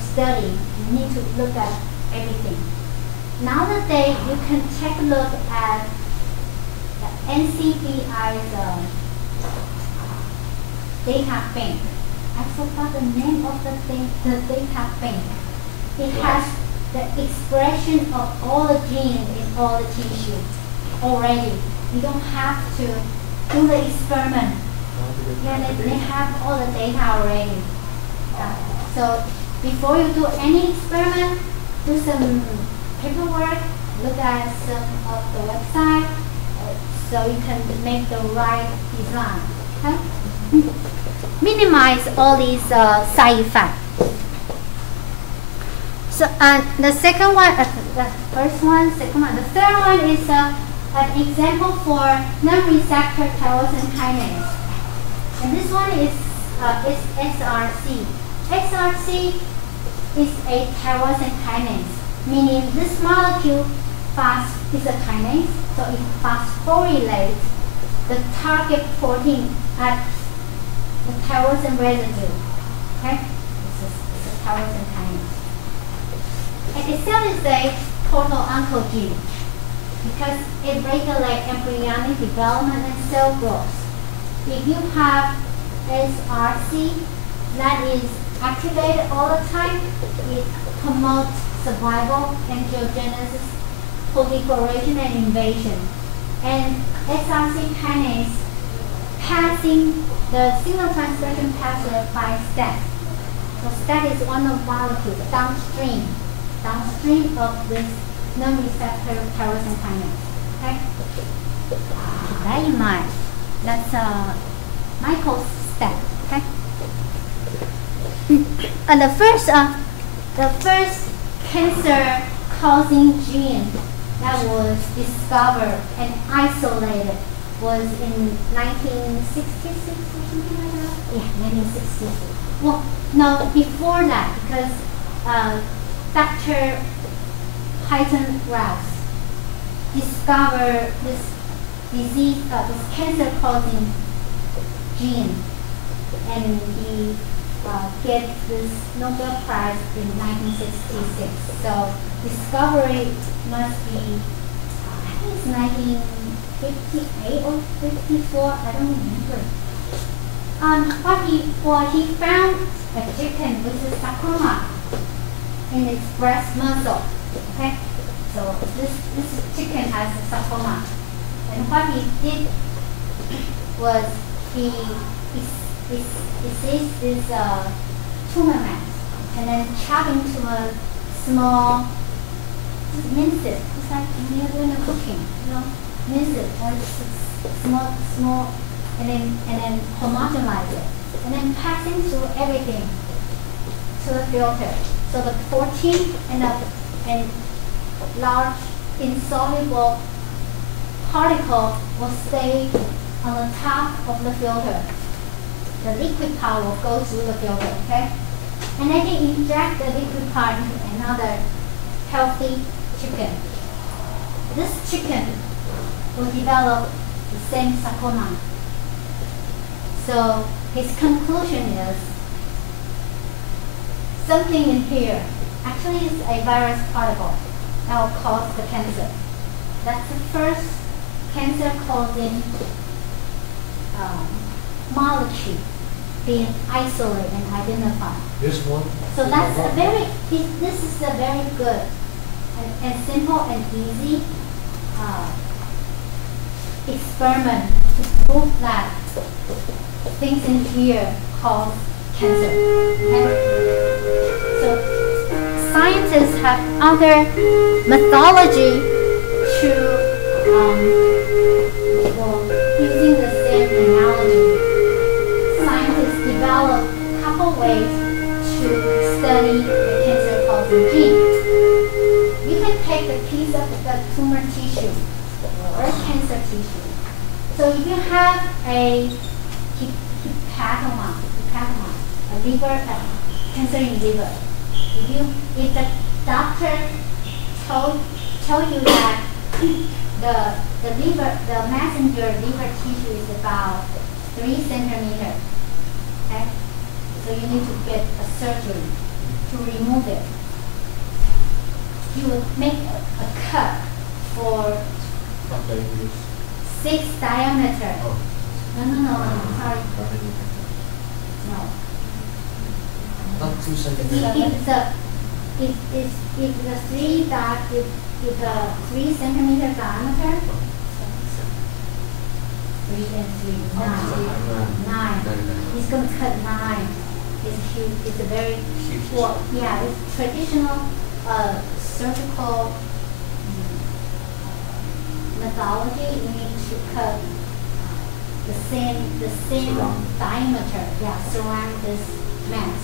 studying. You need to look at everything. Nowadays, you can take a look at the NCBI's data bank. I forgot the name of the data bank. It has the expression of all the genes in all the tissue already. You don't have to do the experiment. Yeah, they have all the data already. So before you do any experiment, do some paperwork, look at some of the website, so you can make the right design. Okay? Minimize all these side effects. So the second one, the first one, second one, the third one is an example for non-receptor tyrosine kinase, and this one is SRC. SRC is a tyrosine kinase, meaning this molecule is a kinase, so it phosphorylates the target protein at the tyrosine residue. Okay, it's a tyrosine kinase. And itself is a total oncogene because it regulates embryonic development and cell growth. If you have SRC that is activated all the time, it promotes survival, angiogenesis, proliferation, and invasion. And SRC kinase passing the signal transduction pathway by STAT. So STAT is one of molecules downstream of this non-receptor tyrosine kinase. Okay? Keep that in mind. That's Michael's STAT. Okay? And the first cancer-causing gene that was discovered and isolated was in 1966 or something like that. Yeah, 1966. Well, no, before that, because Dr. Hyten Rouse discovered this disease, this cancer-causing gene, and he get this Nobel Prize in 1966. So discovery must be, I think it's 1958 or 54. I don't remember. What he found a chicken with a sarcoma in its breast muscle. Okay, so this chicken has a sarcoma, and what he did was he seized this tumor mass and then chop into a small, just mince it. It's like when you're doing a cooking, you know, mince it or small, and then homogenize it, and then pass into everything to the filter. So the protein and large insoluble particle will stay on the top of the filter. The liquid part will go through the filter, okay? And then you inject the liquid part into another healthy chicken. This chicken will develop the same sarcoma. So his conclusion is something in here actually is a virus particle that will cause the cancer. That's the first cancer-causing molecule being isolated and identified. This one? So that's this is a very good and simple and easy experiment to prove that things in here cause cancer. Okay? So scientists have other methodology to using the same analogy. Scientists develop a couple ways to study the cancer-causing gene. You can take a piece of the tumor tissue or cancer tissue. So if you have a hepatoma, a liver, cancer in liver, if the doctor told you that the messenger liver tissue is about 3 centimeters, okay? So you need to get a surgery to remove it. You would make a cut for 6 diameter. Oh. No, sorry. No. Not 2 centimeters. If the 3 centimeter diameter, 3 and 3, 9. He's going to cut 9. It's huge. It's a very Huge. well, yeah. It's traditional surgical methodology, you need to cut the same diameter, surround this mass.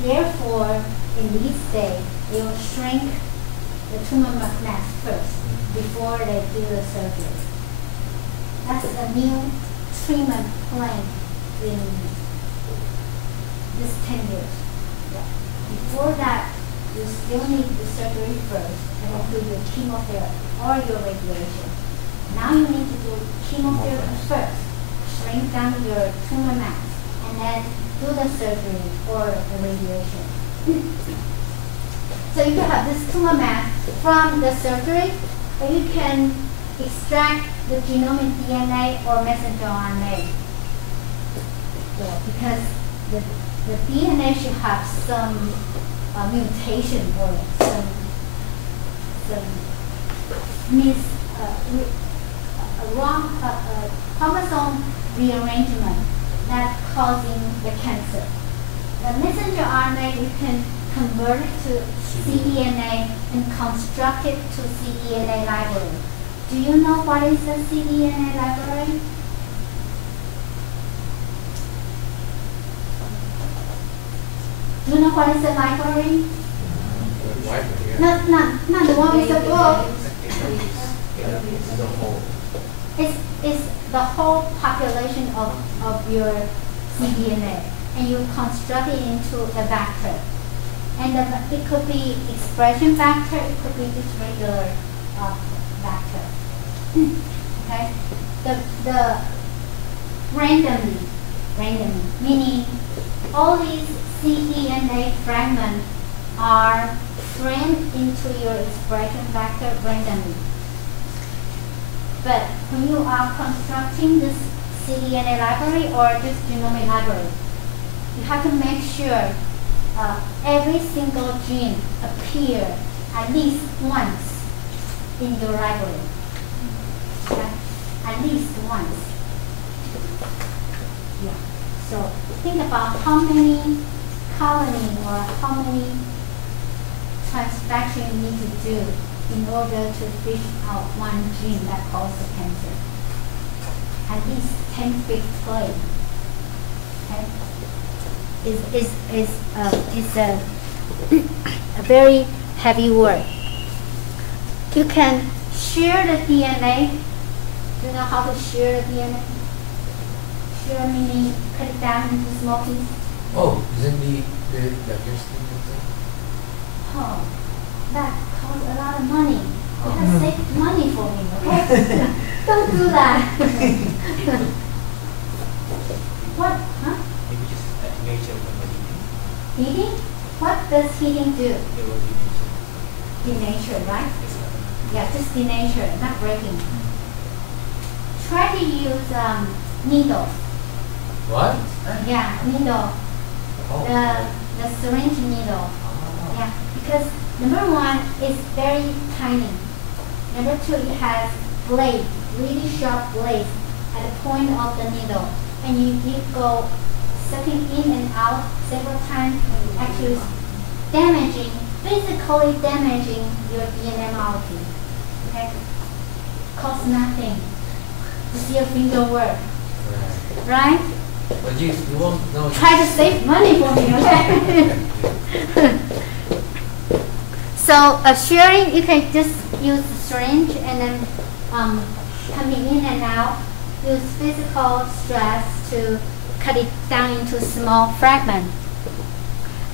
Therefore, in this stage, they will shrink the tumor mass first before they do the surgery. That's a new treatment plan in this 10 years. Before that, you still need the surgery first and then do your chemotherapy or your radiation. Now you need to do chemotherapy first, shrink down your tumor mass, and then do the surgery or the radiation. So you can have this tumor mass from the surgery, or you can extract the genomic DNA or messenger RNA. So because the DNA should have some mutation or some wrong chromosome rearrangement that causing the cancer. The messenger RNA you can convert it to cDNA and construct it to cDNA library. Do you know what is the cDNA library? Do you know what is a library? Not the one with the book. It's the whole population of your cDNA, and you construct it into a vector. And it could be expression vector, it could be just regular vector. Okay? The randomly, meaning all these cDNA fragments are framed into your expression vector randomly. But when you are constructing this cDNA library or this genomic library, you have to make sure every single gene appears at least once in your library. Okay? At least once. Yeah. So think about how many colony or how many transfection you need to do in order to fish out one gene that causes the cancer. At least 10 big plays. Okay? Is a very heavy work. You can shear the DNA. Do you know how to shear the DNA? Shear meaning cut it down into small pieces. Oh, isn't the digestion thing? Oh, that costs a lot of money. You have to save money for me, okay? Don't do that. What? Huh? Maybe just nature of the eating. Heating? What does heating do? It will be nature. Denature, right? It's not. Yeah, just denature, not breaking. Try to use needle. What? Yeah, needle. Oh. The syringe needle. Ah. Yeah, because number one, it's very tiny. Number two, it has blade, really sharp blades at the point of the needle. And you go sucking in and out several times, actually physically damaging your DNA molecule. Okay? Costs nothing. Just your finger work. Right? But you won't know. Try to save money for me, okay? So shearing, you can just use the syringe and then coming in and out. Use physical stress to cut it down into small fragments.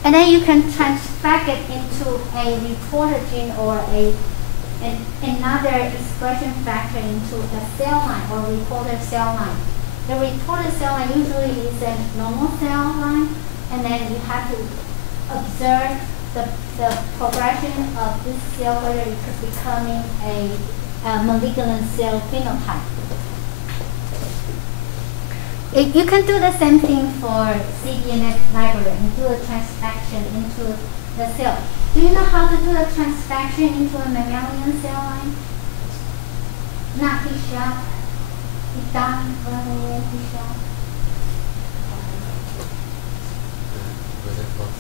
And then you can transfect it into a reporter gene or another expression factor into a cell line or reporter cell line. The reporter cell line usually is a normal cell line, and then you have to observe the progression of this cell, whether it could becoming a malignant cell phenotype. You can do the same thing for cDNA library and do a transfection into the cell. Do you know how to do a transfection into a mammalian cell line? Not tissue. It's done for tissue. Was it called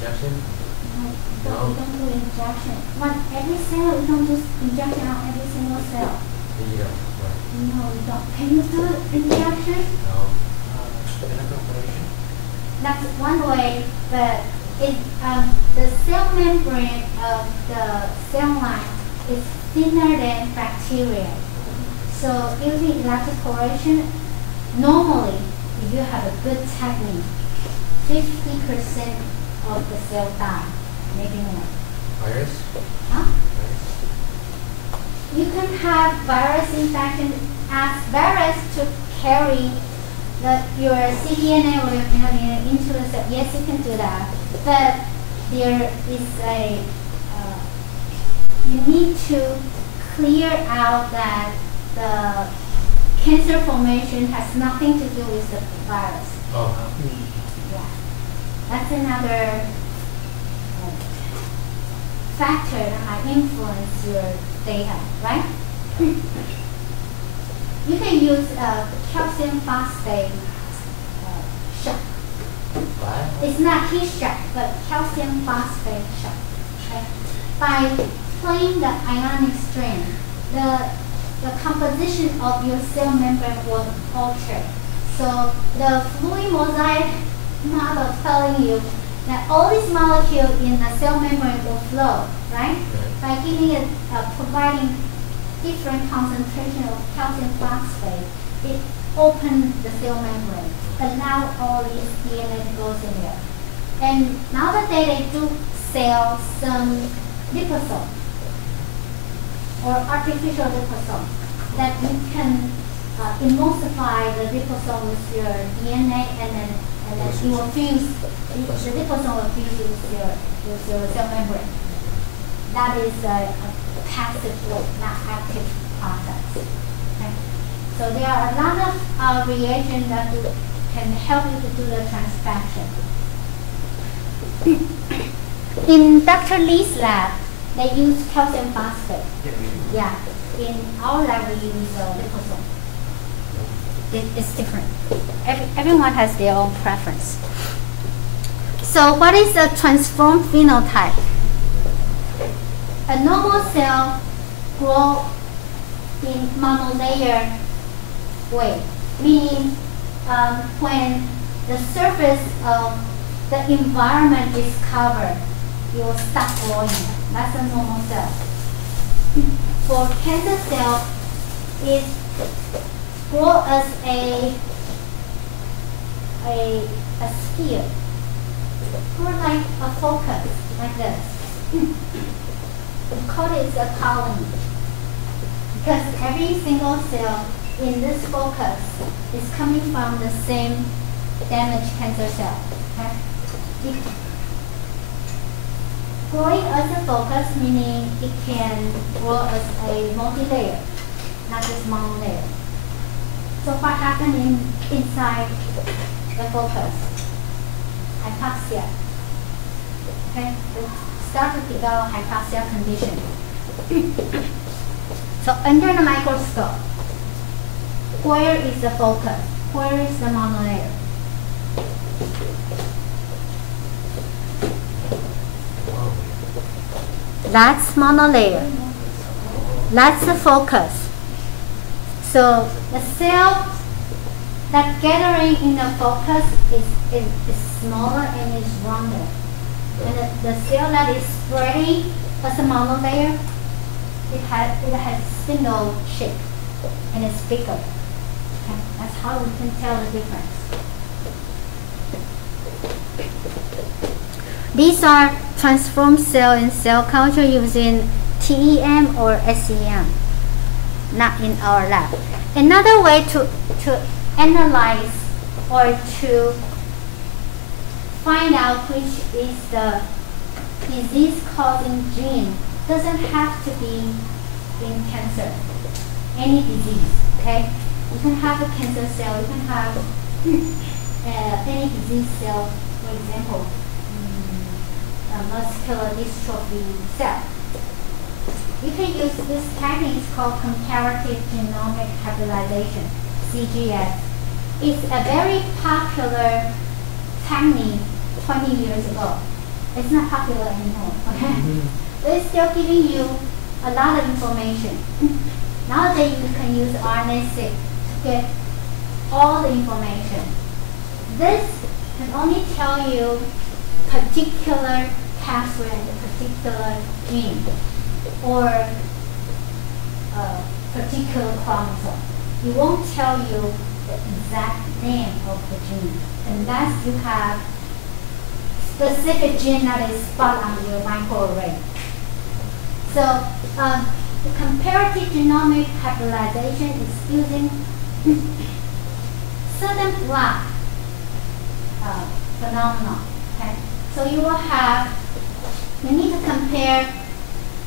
injection? We don't do injection. Every cell, we don't do injection on every single cell. Yeah, right. No, we don't. Can you do injection? No. Electroporation. That's one way, but the cell membrane of the cell line is thinner than bacteria. So using electroporation, normally, if you have a good technique, 50% of the cell die, maybe more. Virus? Huh? Virus? You can have virus infection, ask virus to carry your cDNA or your DNA into the cell. Yes, you can do that, but there is you need to clear out that the cancer formation has nothing to do with the virus. Oh. Yeah, that's another factor that might influence your data, right? You can use calcium phosphate shock. What? It's not heat shock, but calcium phosphate shock. Okay? By playing the ionic strain, the composition of your cell membrane will alter. So the fluid mosaic model telling you that all these molecules in the cell membrane will flow, right? By giving it, providing different concentration of calcium phosphate, it opens the cell membrane, allow all these DNA to go in there. And nowadays they do sell some liposome or artificial liposome that you can emulsify the liposome with your DNA and then it will fuse, the liposome will fuse with your cell membrane. That is a passive flow, not active process. Okay? So there are a lot of reagents that can help you to do the transfection. In Dr. Lee's lab, they use calcium phosphate. Yeah. In our lab, we use liposome. It's different. Everyone has their own preference. So what is a transformed phenotype? A normal cell grows in monolayer way, meaning when the surface of the environment is covered, it will stop growing. That's a normal cell. For cancer cell, it grows as a sphere, or like a focus, like this. We call it a colony because every single cell in this focus is coming from the same damaged cancer cell. Okay? Growing as a focus meaning it can grow as a multi-layer, not just monolayer. So what happens inside the focus? Hypoxia. Okay? Start to develop hypoxia condition. So under the microscope, where is the focus? Where is the monolayer? That's monolayer. That's the focus. So the cell that gathering in the focus is smaller and is rounder. And the cell that is spreading as a monolayer, it has spindle shape and it's bigger. Okay? That's how we can tell the difference. These are transformed cell in cell culture using TEM or SEM, not in our lab. Another way to analyze or to find out which is the disease-causing gene doesn't have to be in cancer. Any disease, okay? You can have a cancer cell, you can have any disease cell, for example, a muscular dystrophy cell. You can use this technique, it's called comparative genomic hybridization, CGS. It's a very popular technique 20 years ago. It's not popular anymore, okay? But it's still giving you a lot of information. Nowadays you can use RNA-seq to get all the information. This can only tell you particular pathway and a particular gene or a particular chromosome. It won't tell you the exact name of the gene unless you have specific gene that is spot on your microarray. So the comparative genomic hybridization is using certain block phenomenon. Okay? So you need to compare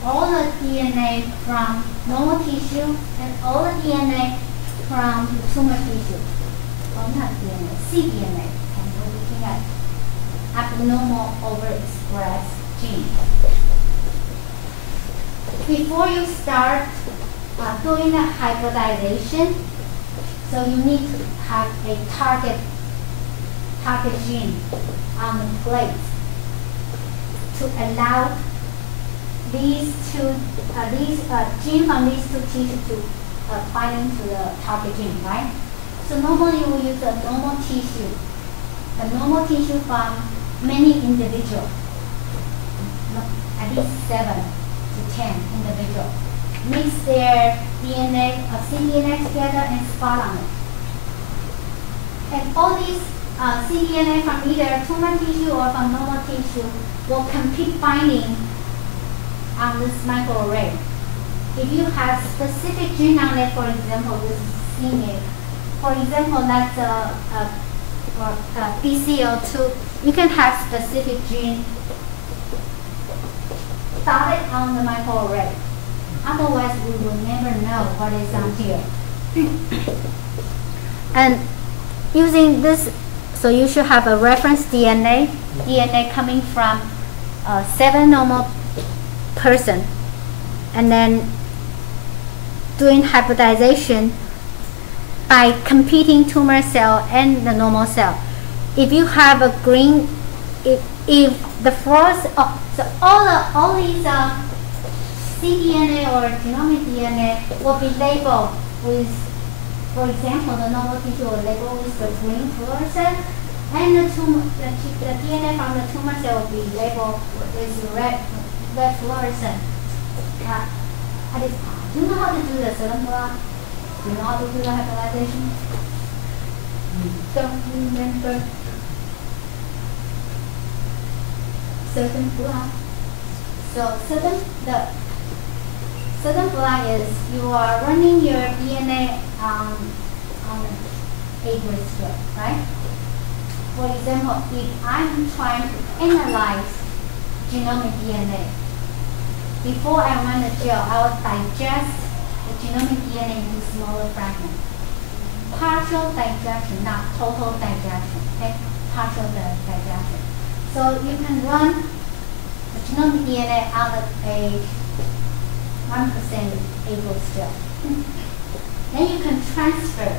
all the DNA from normal tissue and all the DNA from the tumor tissue. Well, not DNA, cDNA. And we're looking at abnormal overexpressed gene. Before you start doing a hybridization, so you need to have a target gene on the plate to allow these gene from these two tissues to bind into the target gene, right? So normally we use a normal tissue from many individuals, at least 7 to 10 individuals. Mix their DNA or cDNA together and spot on it. And all these cDNA from either tumor tissue or from normal tissue will compete binding on this microarray. If you have specific gene on it, for example, this is c-MYC. For example, that's BCL2. You can have specific gene dotted on the microarray. Otherwise, we will never know what is on here. And using this, so you should have a reference DNA coming from 7 normal person, and then doing hybridization by competing tumor cell and the normal cell. If you have a green, if the fluorescent, so all these cDNA or genomic DNA will be labeled with, for example, the normal tissue will label with the green fluorescent, and the DNA from the tumor cell will be labeled with red fluorescent. Do you know how to do the certain block? Do you know how to do the hybridization? Don't remember certain block. So certain block is you are running your DNA on a grid strip, right? For example, if I'm trying to analyze genomic DNA, before I run the gel, I will digest the genomic DNA into smaller fragments. Partial digestion, not total digestion, okay? Partial digestion. So you can run the genomic DNA out of a 1% agar gel. Then you can transfer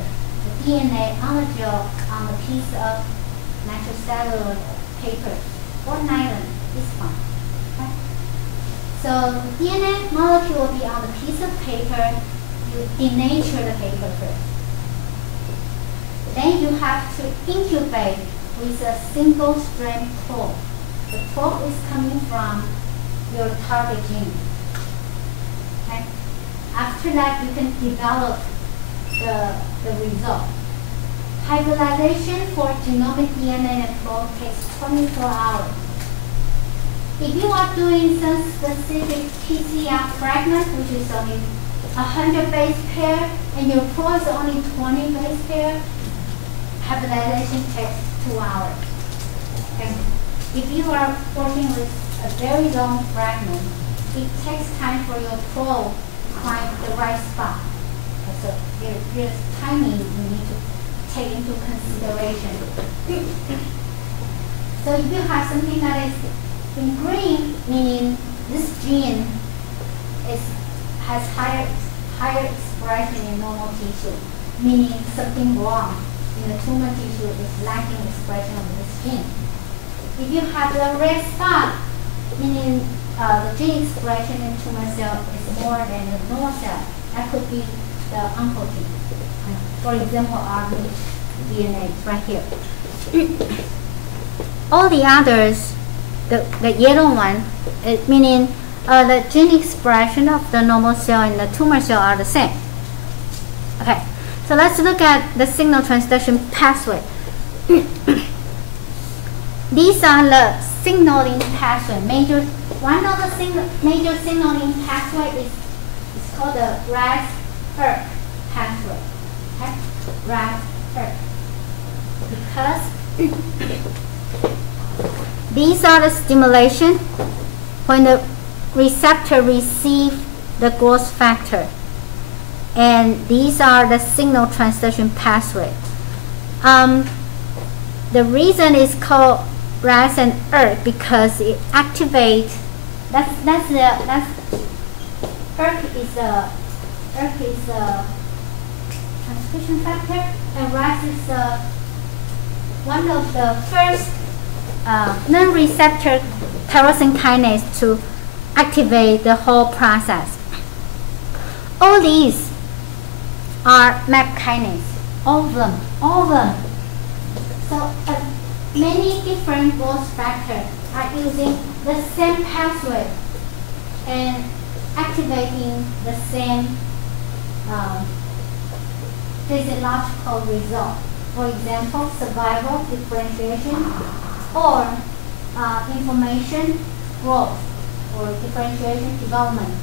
the DNA on the gel on a piece of nitrocellular paper or nylon, is fine. Okay? So the DNA molecule will be on a piece of paper. You denature the paper first. Then you have to incubate with a single strand probe. The probe is coming from your target gene. Okay? After that, you can develop the result. Hybridization for genomic DNA and probe takes 24 hours. If you are doing some specific PCR fragment, which is only 100 base pair, and your probe is only 20 base pair, hybridization takes 2 hours. Okay? If you are working with a very long fragment, it takes time for your probe to find the right spot. So there's timing you need to take into consideration. So if you have something that is in green, meaning this gene has higher expression in normal tissue, meaning something wrong in the tumor tissue is lacking expression of this gene. If you have the red spot, meaning the gene expression in tumor cell is more than the normal cell. That could be the uncle gene. For example, DNA right here. All the others, the yellow one, meaning the gene expression of the normal cell and the tumor cell are the same. Okay, so let's look at the signal transduction pathway. These are the signaling pathway. One of the major signaling pathway is called the RAS-ERK pathway. Okay? RAS-ERK. Because these are the stimulation when the receptor receives the growth factor. And these are the signal transduction pathway. The reason it's called RAS and ERK because it activates. ERK is a transcription factor, and RAS is one of the first non-receptor tyrosine kinase to activate the whole process. All these are MAP kinase, all of them. So many different growth factors are using the same pathway and activating the same physiological result. For example, survival, differentiation, or information growth, or differentiation development.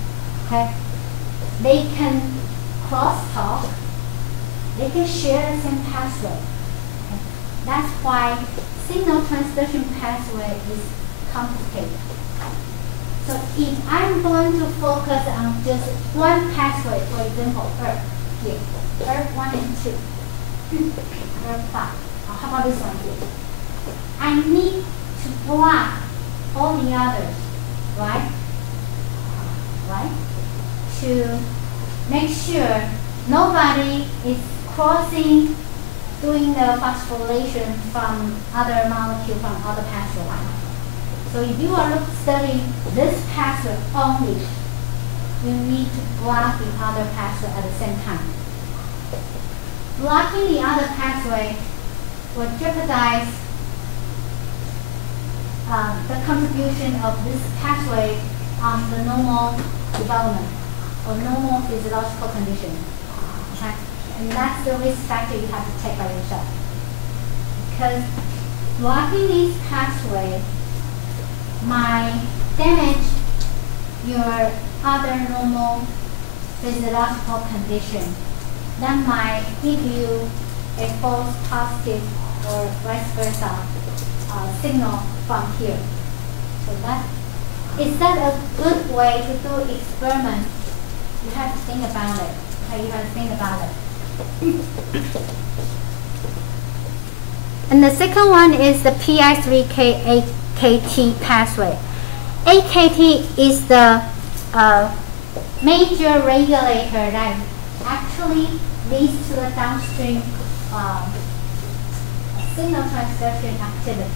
Okay, they can crosstalk. They can share the same pathway. Okay? That's why signal transduction pathway is complicated. So if I'm going to focus on just one pathway, for example, ERK here, ERK 1 and 2, ERK 5. How about this one here? I need to block all the others, right? To make sure nobody is crossing, doing the phosphorylation from other molecule from other pathway. So if you are studying this pathway only, you need to block the other pathway at the same time. Blocking the other pathway will jeopardize the contribution of this pathway on the normal development or normal physiological condition. Okay? And that's the risk factor you have to take by yourself. Because blocking this pathway might damage your other normal physiological condition. That might give you a false positive or vice versa signal from here. So is that a good way to do experiment? You have to think about it. Okay, you have to think about it. And the second one is the PI3K AKT pathway. AKT is the major regulator that actually leads to the downstream signal transduction activity.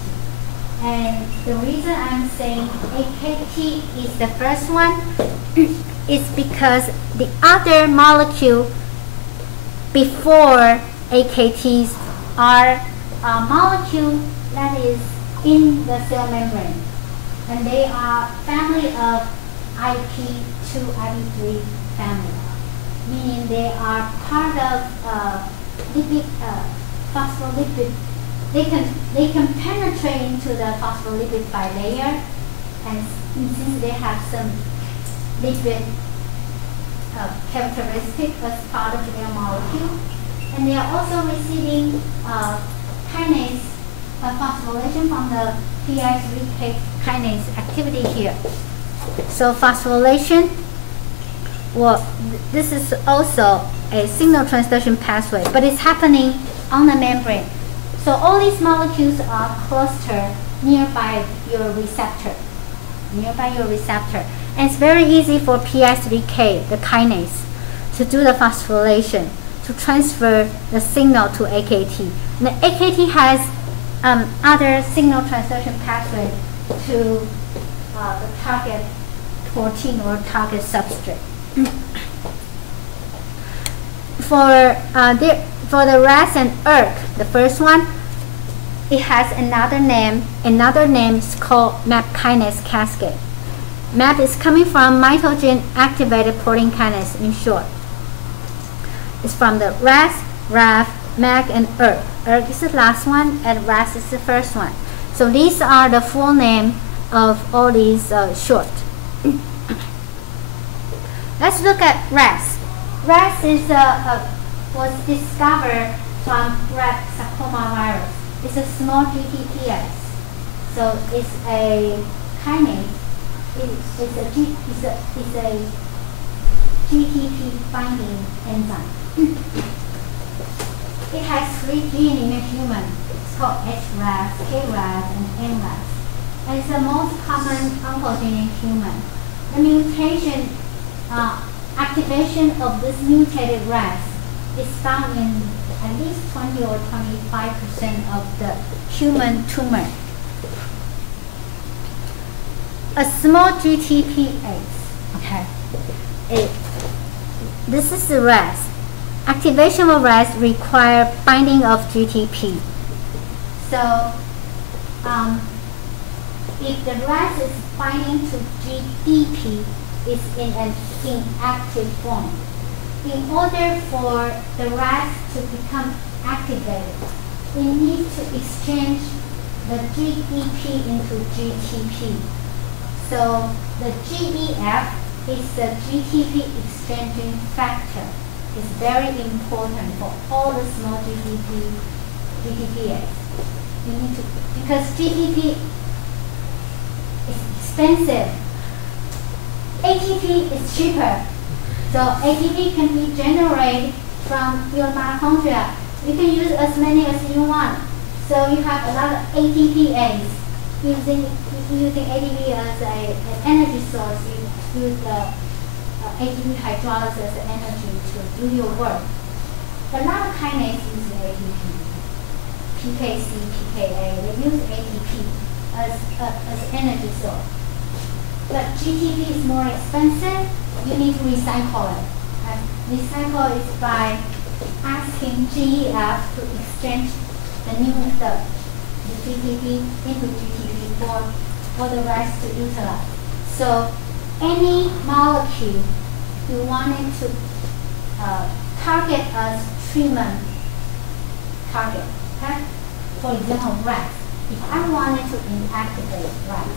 And the reason I'm saying AKT is the first one is because the other molecule before AKTs are a molecule that is in the cell membrane. And they are family of IP2, IP3 family, meaning they are part of lipid, phospholipid. They can penetrate into the phospholipid bilayer, and since they have some lipid characteristic as part of their molecule, and they are also receiving kinase phosphorylation from the PI3K kinase activity here. So phosphorylation, well, this is also a signal transduction pathway, but it's happening on the membrane. So all these molecules are clustered nearby your receptor. And it's very easy for PI3K, the kinase, to do the phosphorylation, to transfer the signal to AKT. And the AKT has other signal transduction pathway to the target protein or target substrate. For the RAS and ERK, the first one, it has another name. Another name is called MAP kinase cascade. MAP is coming from mitogen activated protein kinase, in short. It's from the RAS, RAF, MAC, and ERK. ERK is the last one, and RAS is the first one. So these are the full name of all these short. Let's look at RAS. RAS is was discovered from rat sarcoma virus. It's a small GTPase. So it's a kinase. It's a GTP binding enzyme. It has 3 genes in a human. It's called HRAS, KRAS, and NRAS. And it's the most common oncogene in human. The mutation, activation of this mutated RAS is found in at least 20 or 25% of the human tumor. A small GTPase, okay. This is the RAS. Activation of RAS requires binding of GTP. So, if the RAS is binding to GDP, it's in an inactive form. In order for the RAS to become activated, we need to exchange the GDP into GTP. So the GEF is the GTP exchanging factor. It's very important for all the small GTPase. You need to, because GTP is expensive. ATP is cheaper. So ATP can be generated from your mitochondria. You can use as many as you want. So you have a lot of ATPase. Using ATP as an energy source, you use the ATP hydrolysis as energy to do your work. A lot of kinases use ATP. PKC, PKA, they use ATP as energy source. But GTP is more expensive. You need to recycle it. And recycle is by asking GEF to exchange the GTP into GTP for the rest to utilize. So any molecule you wanted to target as treatment target, okay? For example, RAS. If I wanted to inactivate RAS,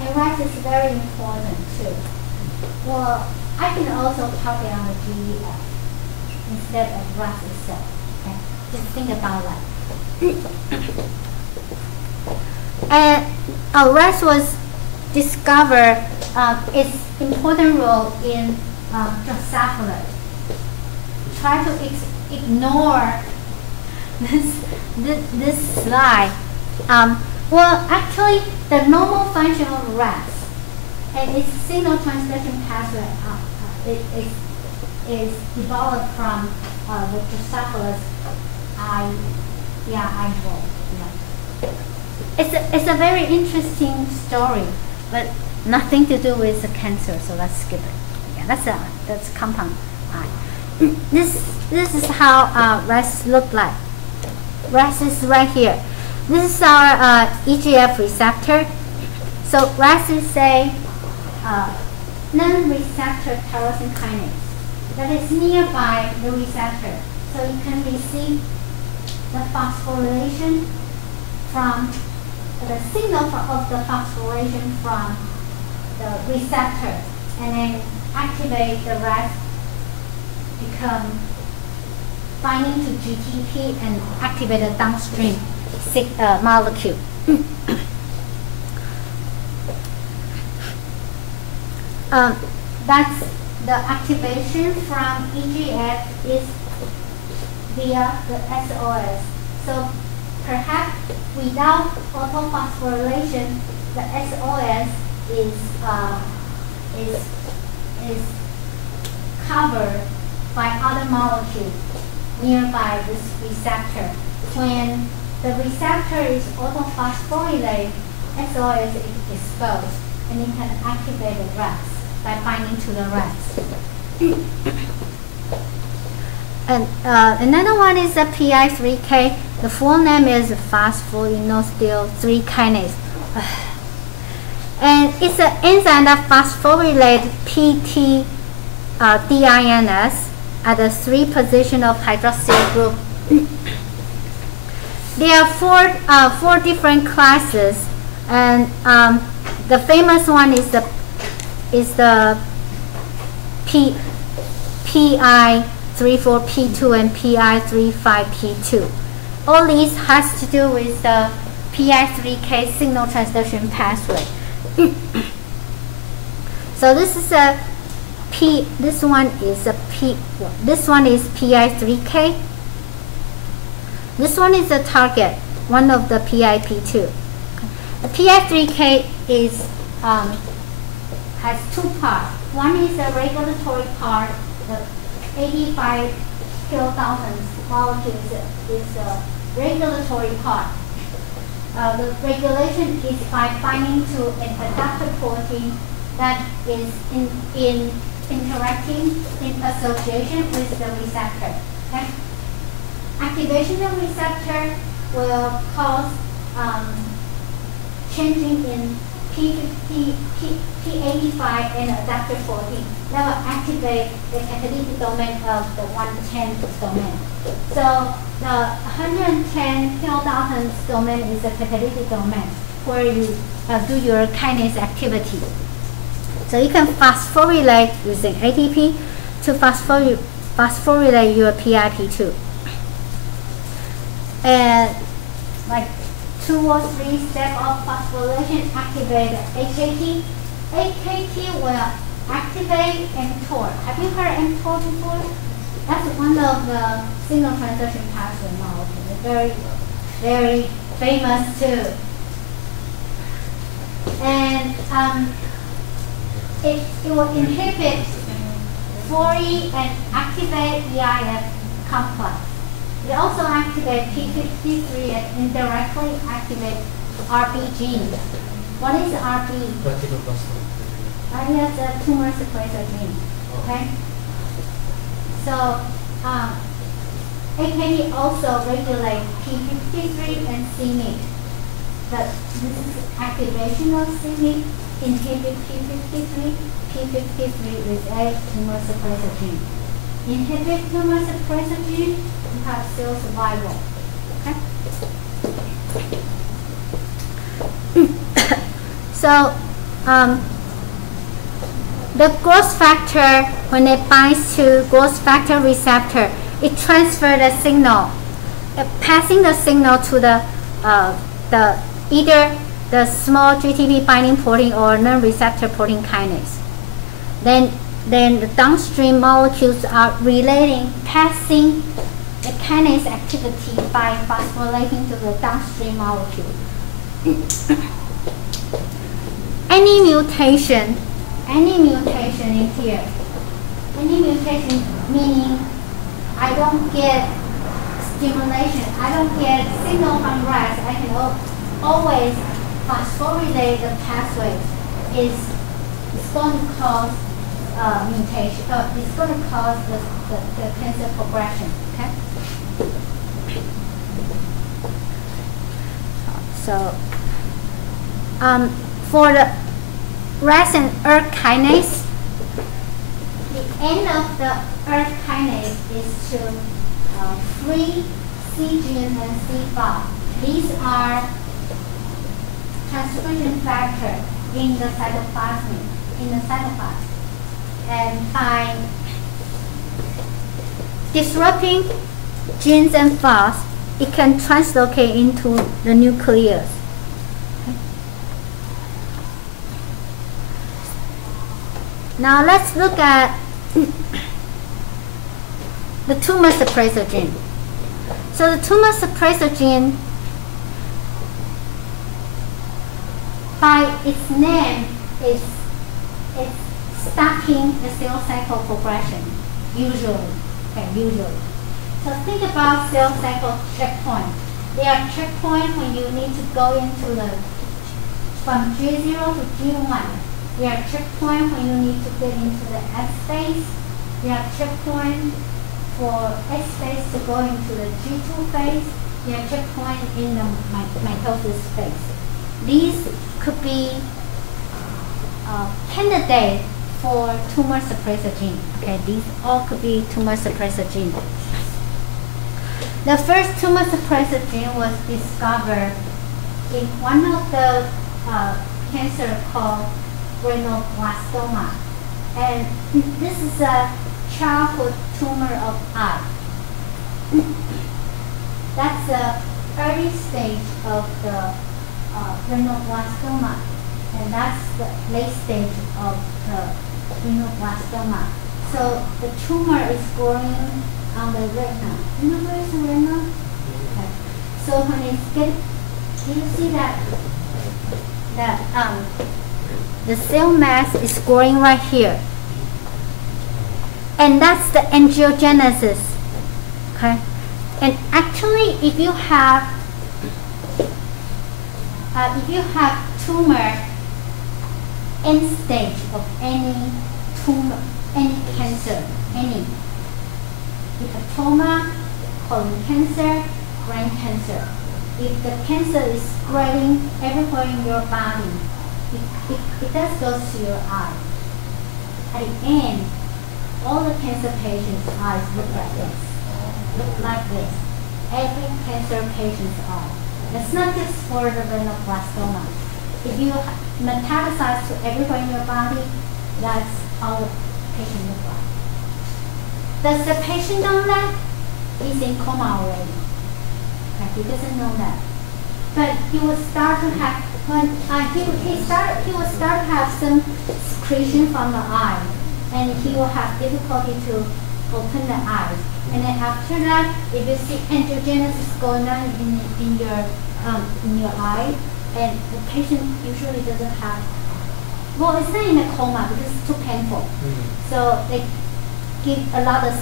and RAS is very important too. Well, I can also target on the GEF instead of RAS itself. Okay? Just think about that. And RAS was discovered its important role in Drosophila. Try to ignore this slide. Well, actually, the normal function of RAS and its signal transduction pathway is developed from the Drosophilus eye hole. It's a very interesting story, but nothing to do with the cancer, so let's skip it. Yeah, that's compound eye. This is how RAS look like. RAS is right here. This is our EGF receptor. So RAS is a non-receptor tyrosine kinase that is nearby the receptor, so you can receive the phosphorylation from the signal of the phosphorylation from the receptor, and then activate the RAS, become binding to GTP and activate the downstream molecule. That's the activation from EGF is via the SOS. So perhaps without autophosphorylation, the SOS is covered by other molecules nearby this receptor. When the receptor is autophosphorylated, SOS is exposed. and it can activate the RAS by binding to the RAS. And another one is the PI3K. The full name is phosphoinositol 3 kinase. And it's an enzyme that phosphorylates PT-DINS at the 3 position of hydroxyl group. There are four different classes, and the famous one is the PI34P2 and PI35P2. All these has to do with the PI3K signal transduction pathway. So this is a this one is PI3K. This one is the target, one of the PIP2. The PI3K is has 2 parts. One is the regulatory part. The 85 kilodaltons molecules is the regulatory part. The regulation is by binding to an adapter protein that is interacting in association with the receptor. Okay? Activation of receptor will cause changing in P50, P85 and adapter protein that will activate the catalytic domain of the 110 domain. So the 110 kilodaltons domain is the catalytic domain where you do your kinase activity. So you can phosphorylate using ATP to phosphorylate your PIP2. And like 2 or 3 steps of phosphorylation activate AKT. AKT will activate mTOR. Have you heard mTOR before? That's one of the signal transduction pathway molecules. Very, very famous too. And it will inhibit 40 and activate EIF complex. It also activates P53 and indirectly activates RB gene. What is RB? That's a tumor suppressor gene. Okay. So AKT also regulates P53 and c-MYC. But this is activation of c-MYC inhibit P53. P53 is a tumor suppressor gene. Inhibit tumor suppressor gene, you have cell survival. Okay. So the growth factor, when it binds to growth factor receptor, it transfers the signal, passing the signal to the either the small GTP binding protein or non-receptor protein kinase. Then the downstream molecules are relating, passing the kinase activity by phosphorylating to the downstream molecule. Any mutation in here, any mutation meaning I don't get stimulation, I don't get signal from RAS, I can always phosphorylate the pathway, it's going to cause mutation, it's going to cause the cancer progression. Okay. So for the RAS and ERK kinase, the end of the ERK kinase is to free C gene and C5. These are transcription factor in the cytoplasm, and by disrupting genes and phos, it can translocate into the nucleus. Okay. Now let's look at the tumor suppressor gene. So the tumor suppressor gene, by its name, is stopping the cell cycle progression, usually. Okay, usually. So think about cell cycle checkpoint. They are checkpoints when you need to go into the from G0 to G1. You have checkpoint when you need to get into the S phase. You have checkpoint for S phase to go into the G2 phase. You have checkpoint in the mitosis phase. These could be candidate for tumor suppressor gene. Okay, these all could be tumor suppressor gene. The first tumor suppressor gene was discovered in one of the cancer called retinoblastoma, and this is a childhood tumor of eye. That's the early stage of the retinoblastoma, and that's the late stage of the retinoblastoma. So the tumor is growing on the retina. You know where is the retina? Okay. So when it's you see that the cell mass is growing right here, and that's the angiogenesis. Okay, and actually, if you have tumor end stage of any tumor, any cancer, any hepatoma, colon cancer, brain cancer. If the cancer is spreading everywhere in your body, it does go to your eye. At the end, all the cancer patients' eyes look like this. Look like this. Every cancer patient's eye. It's not just for the retinoblastoma. If you metastasize to everywhere in your body, that's how the patient looks like. Does the patient know that? He's in coma already. Okay, he doesn't know that. But he will start to have he will start to have some secretion from the eye, and he will have difficulty to open the eyes. And then after that, if you see angiogenesis going on in your eye, and the patient usually doesn't have, well, it's not in a coma because it's too painful. So they give a lot of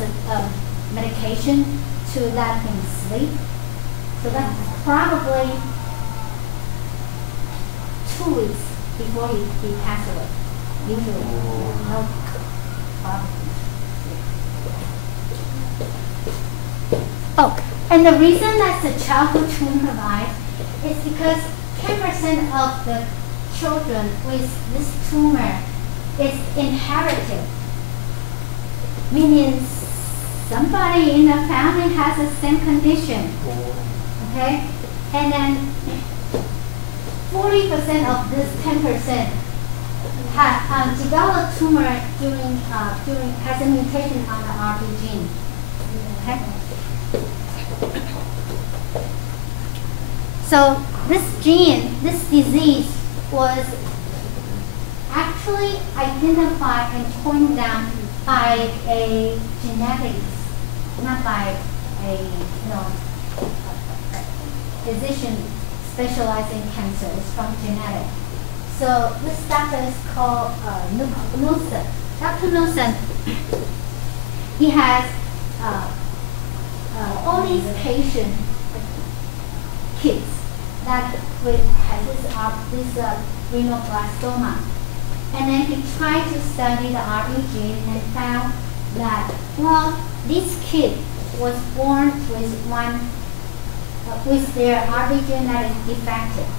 medication to let him sleep. So that's probably 2 weeks before he passed away. Usually, no problem. Oh, and the reason that's a childhood tumor of eye is because 10% of the children with this tumor is inherited, meaning somebody in the family has the same condition. Okay, and then 40% of this 10% have developed tumor during has a mutation on the RB gene. Okay. So this gene, this disease was actually identified and pointed out by a genetics, not by a physician specialized in cancer. It's from genetics. So this doctor is called Newson. Dr. Newson, he has all these patient kids that have this retinoblastoma, and then he tried to study the RB gene and found that this kid was born with their RB gene that is defective.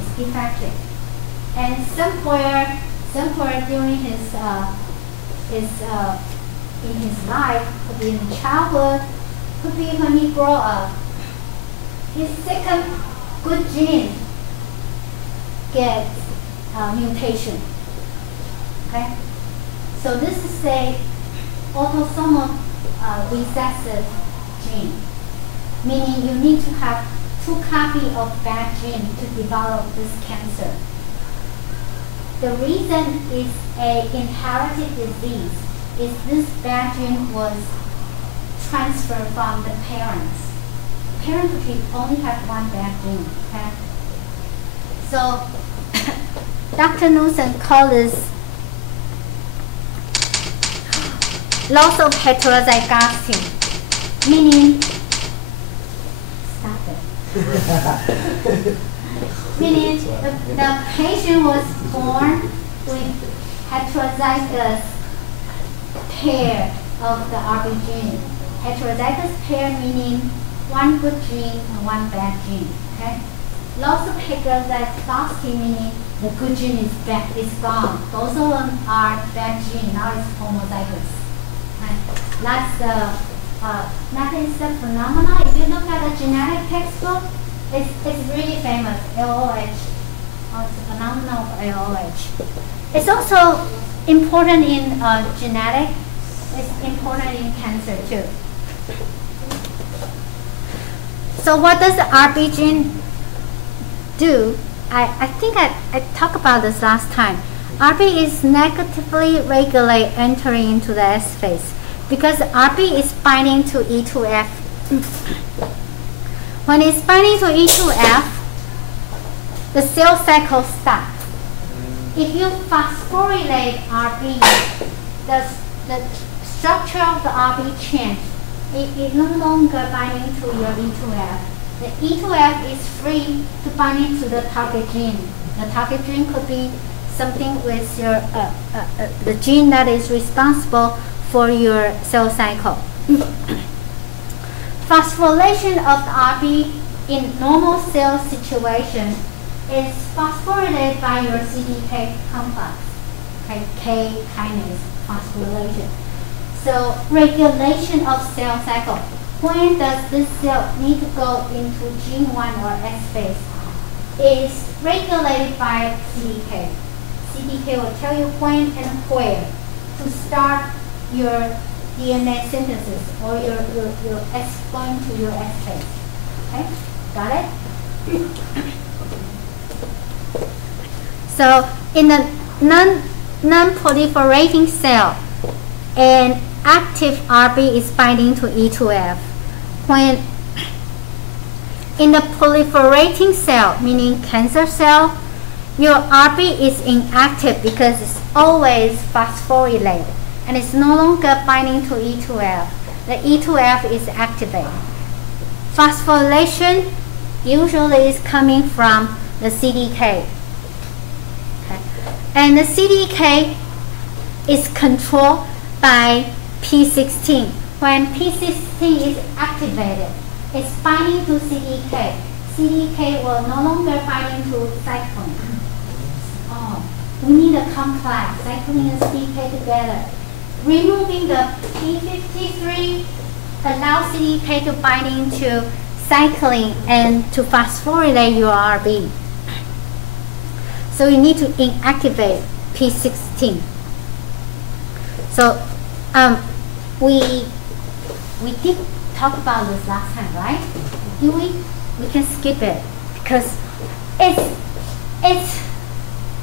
It's defective, and somewhere during his in his life, could be in childhood, could be when he grow up, his second good gene gets mutation. Okay, so this is a autosomal recessive gene, meaning you need to have 2 copies of that gene to develop this cancer. The reason it's an inherited disease is this bad gene was transferred from the parents. Parents could only have 1 bad gene. Okay? So Dr. Newson called this loss of heterozygosity, meaning stop it. Meaning the patient was born with heterozygous pair of the RB gene. Heterozygous pair meaning one good gene and one bad gene. Okay? Loss of heterozygosity meaning the good gene is gone. Both of them are bad gene. Now it's homozygous. Okay? That's that is the phenomena. If you look at the genetic textbook, it's really famous. LOH. It's the phenomenon of LOH. It's also important in genetic. It's important in cancer too. So what does the RB gene do? I think I talked about this last time. RB is negatively regulate entering into the S phase because RB is binding to E2F. When it's binding to E2F, the cell cycle stops. If you phosphorylate RB, the structure of the RB changes. It is no longer binding to your E2F. The E2F is free to bind into the target gene. The target gene could be something with your the gene that is responsible for your cell cycle. Phosphorylation of the RB in normal cell situation is phosphorylated by your CDK complex, okay, K kinase phosphorylation. So regulation of cell cycle. When does this cell need to go into gene 1 or S phase? Is regulated by CDK. CDK will tell you when and where to start your DNA synthesis or your S going to your S phase. Okay, got it? So in the non-proliferating cell, an active RB is binding to E2F. When in the proliferating cell, meaning cancer cell, your RB is inactive because it's always phosphorylated and it's no longer binding to E2F. The E2F is activated. Phosphorylation usually is coming from the CDK. Okay. And the CDK is controlled by P16. When P16 is activated, it's binding to CDK. CDK will no longer bind to cyclin. Oh, we need a complex, cyclin and CDK together. Removing the P53 allows CDK to bind into cyclin and to phosphorylate your RB. So you need to inactivate P16. So we did talk about this last time, right? Do we? We can skip it because it's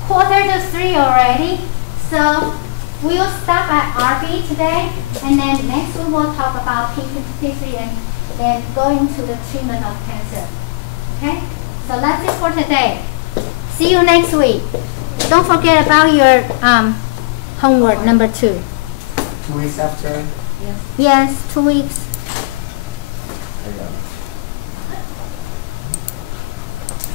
2:45 already. So we'll stop at RB today, and then next we will talk about P53 and then go into the treatment of cancer. Okay? So that's it for today. See you next week. Don't forget about your homework number 2. 2 weeks after? Yes, 2 weeks. There you go.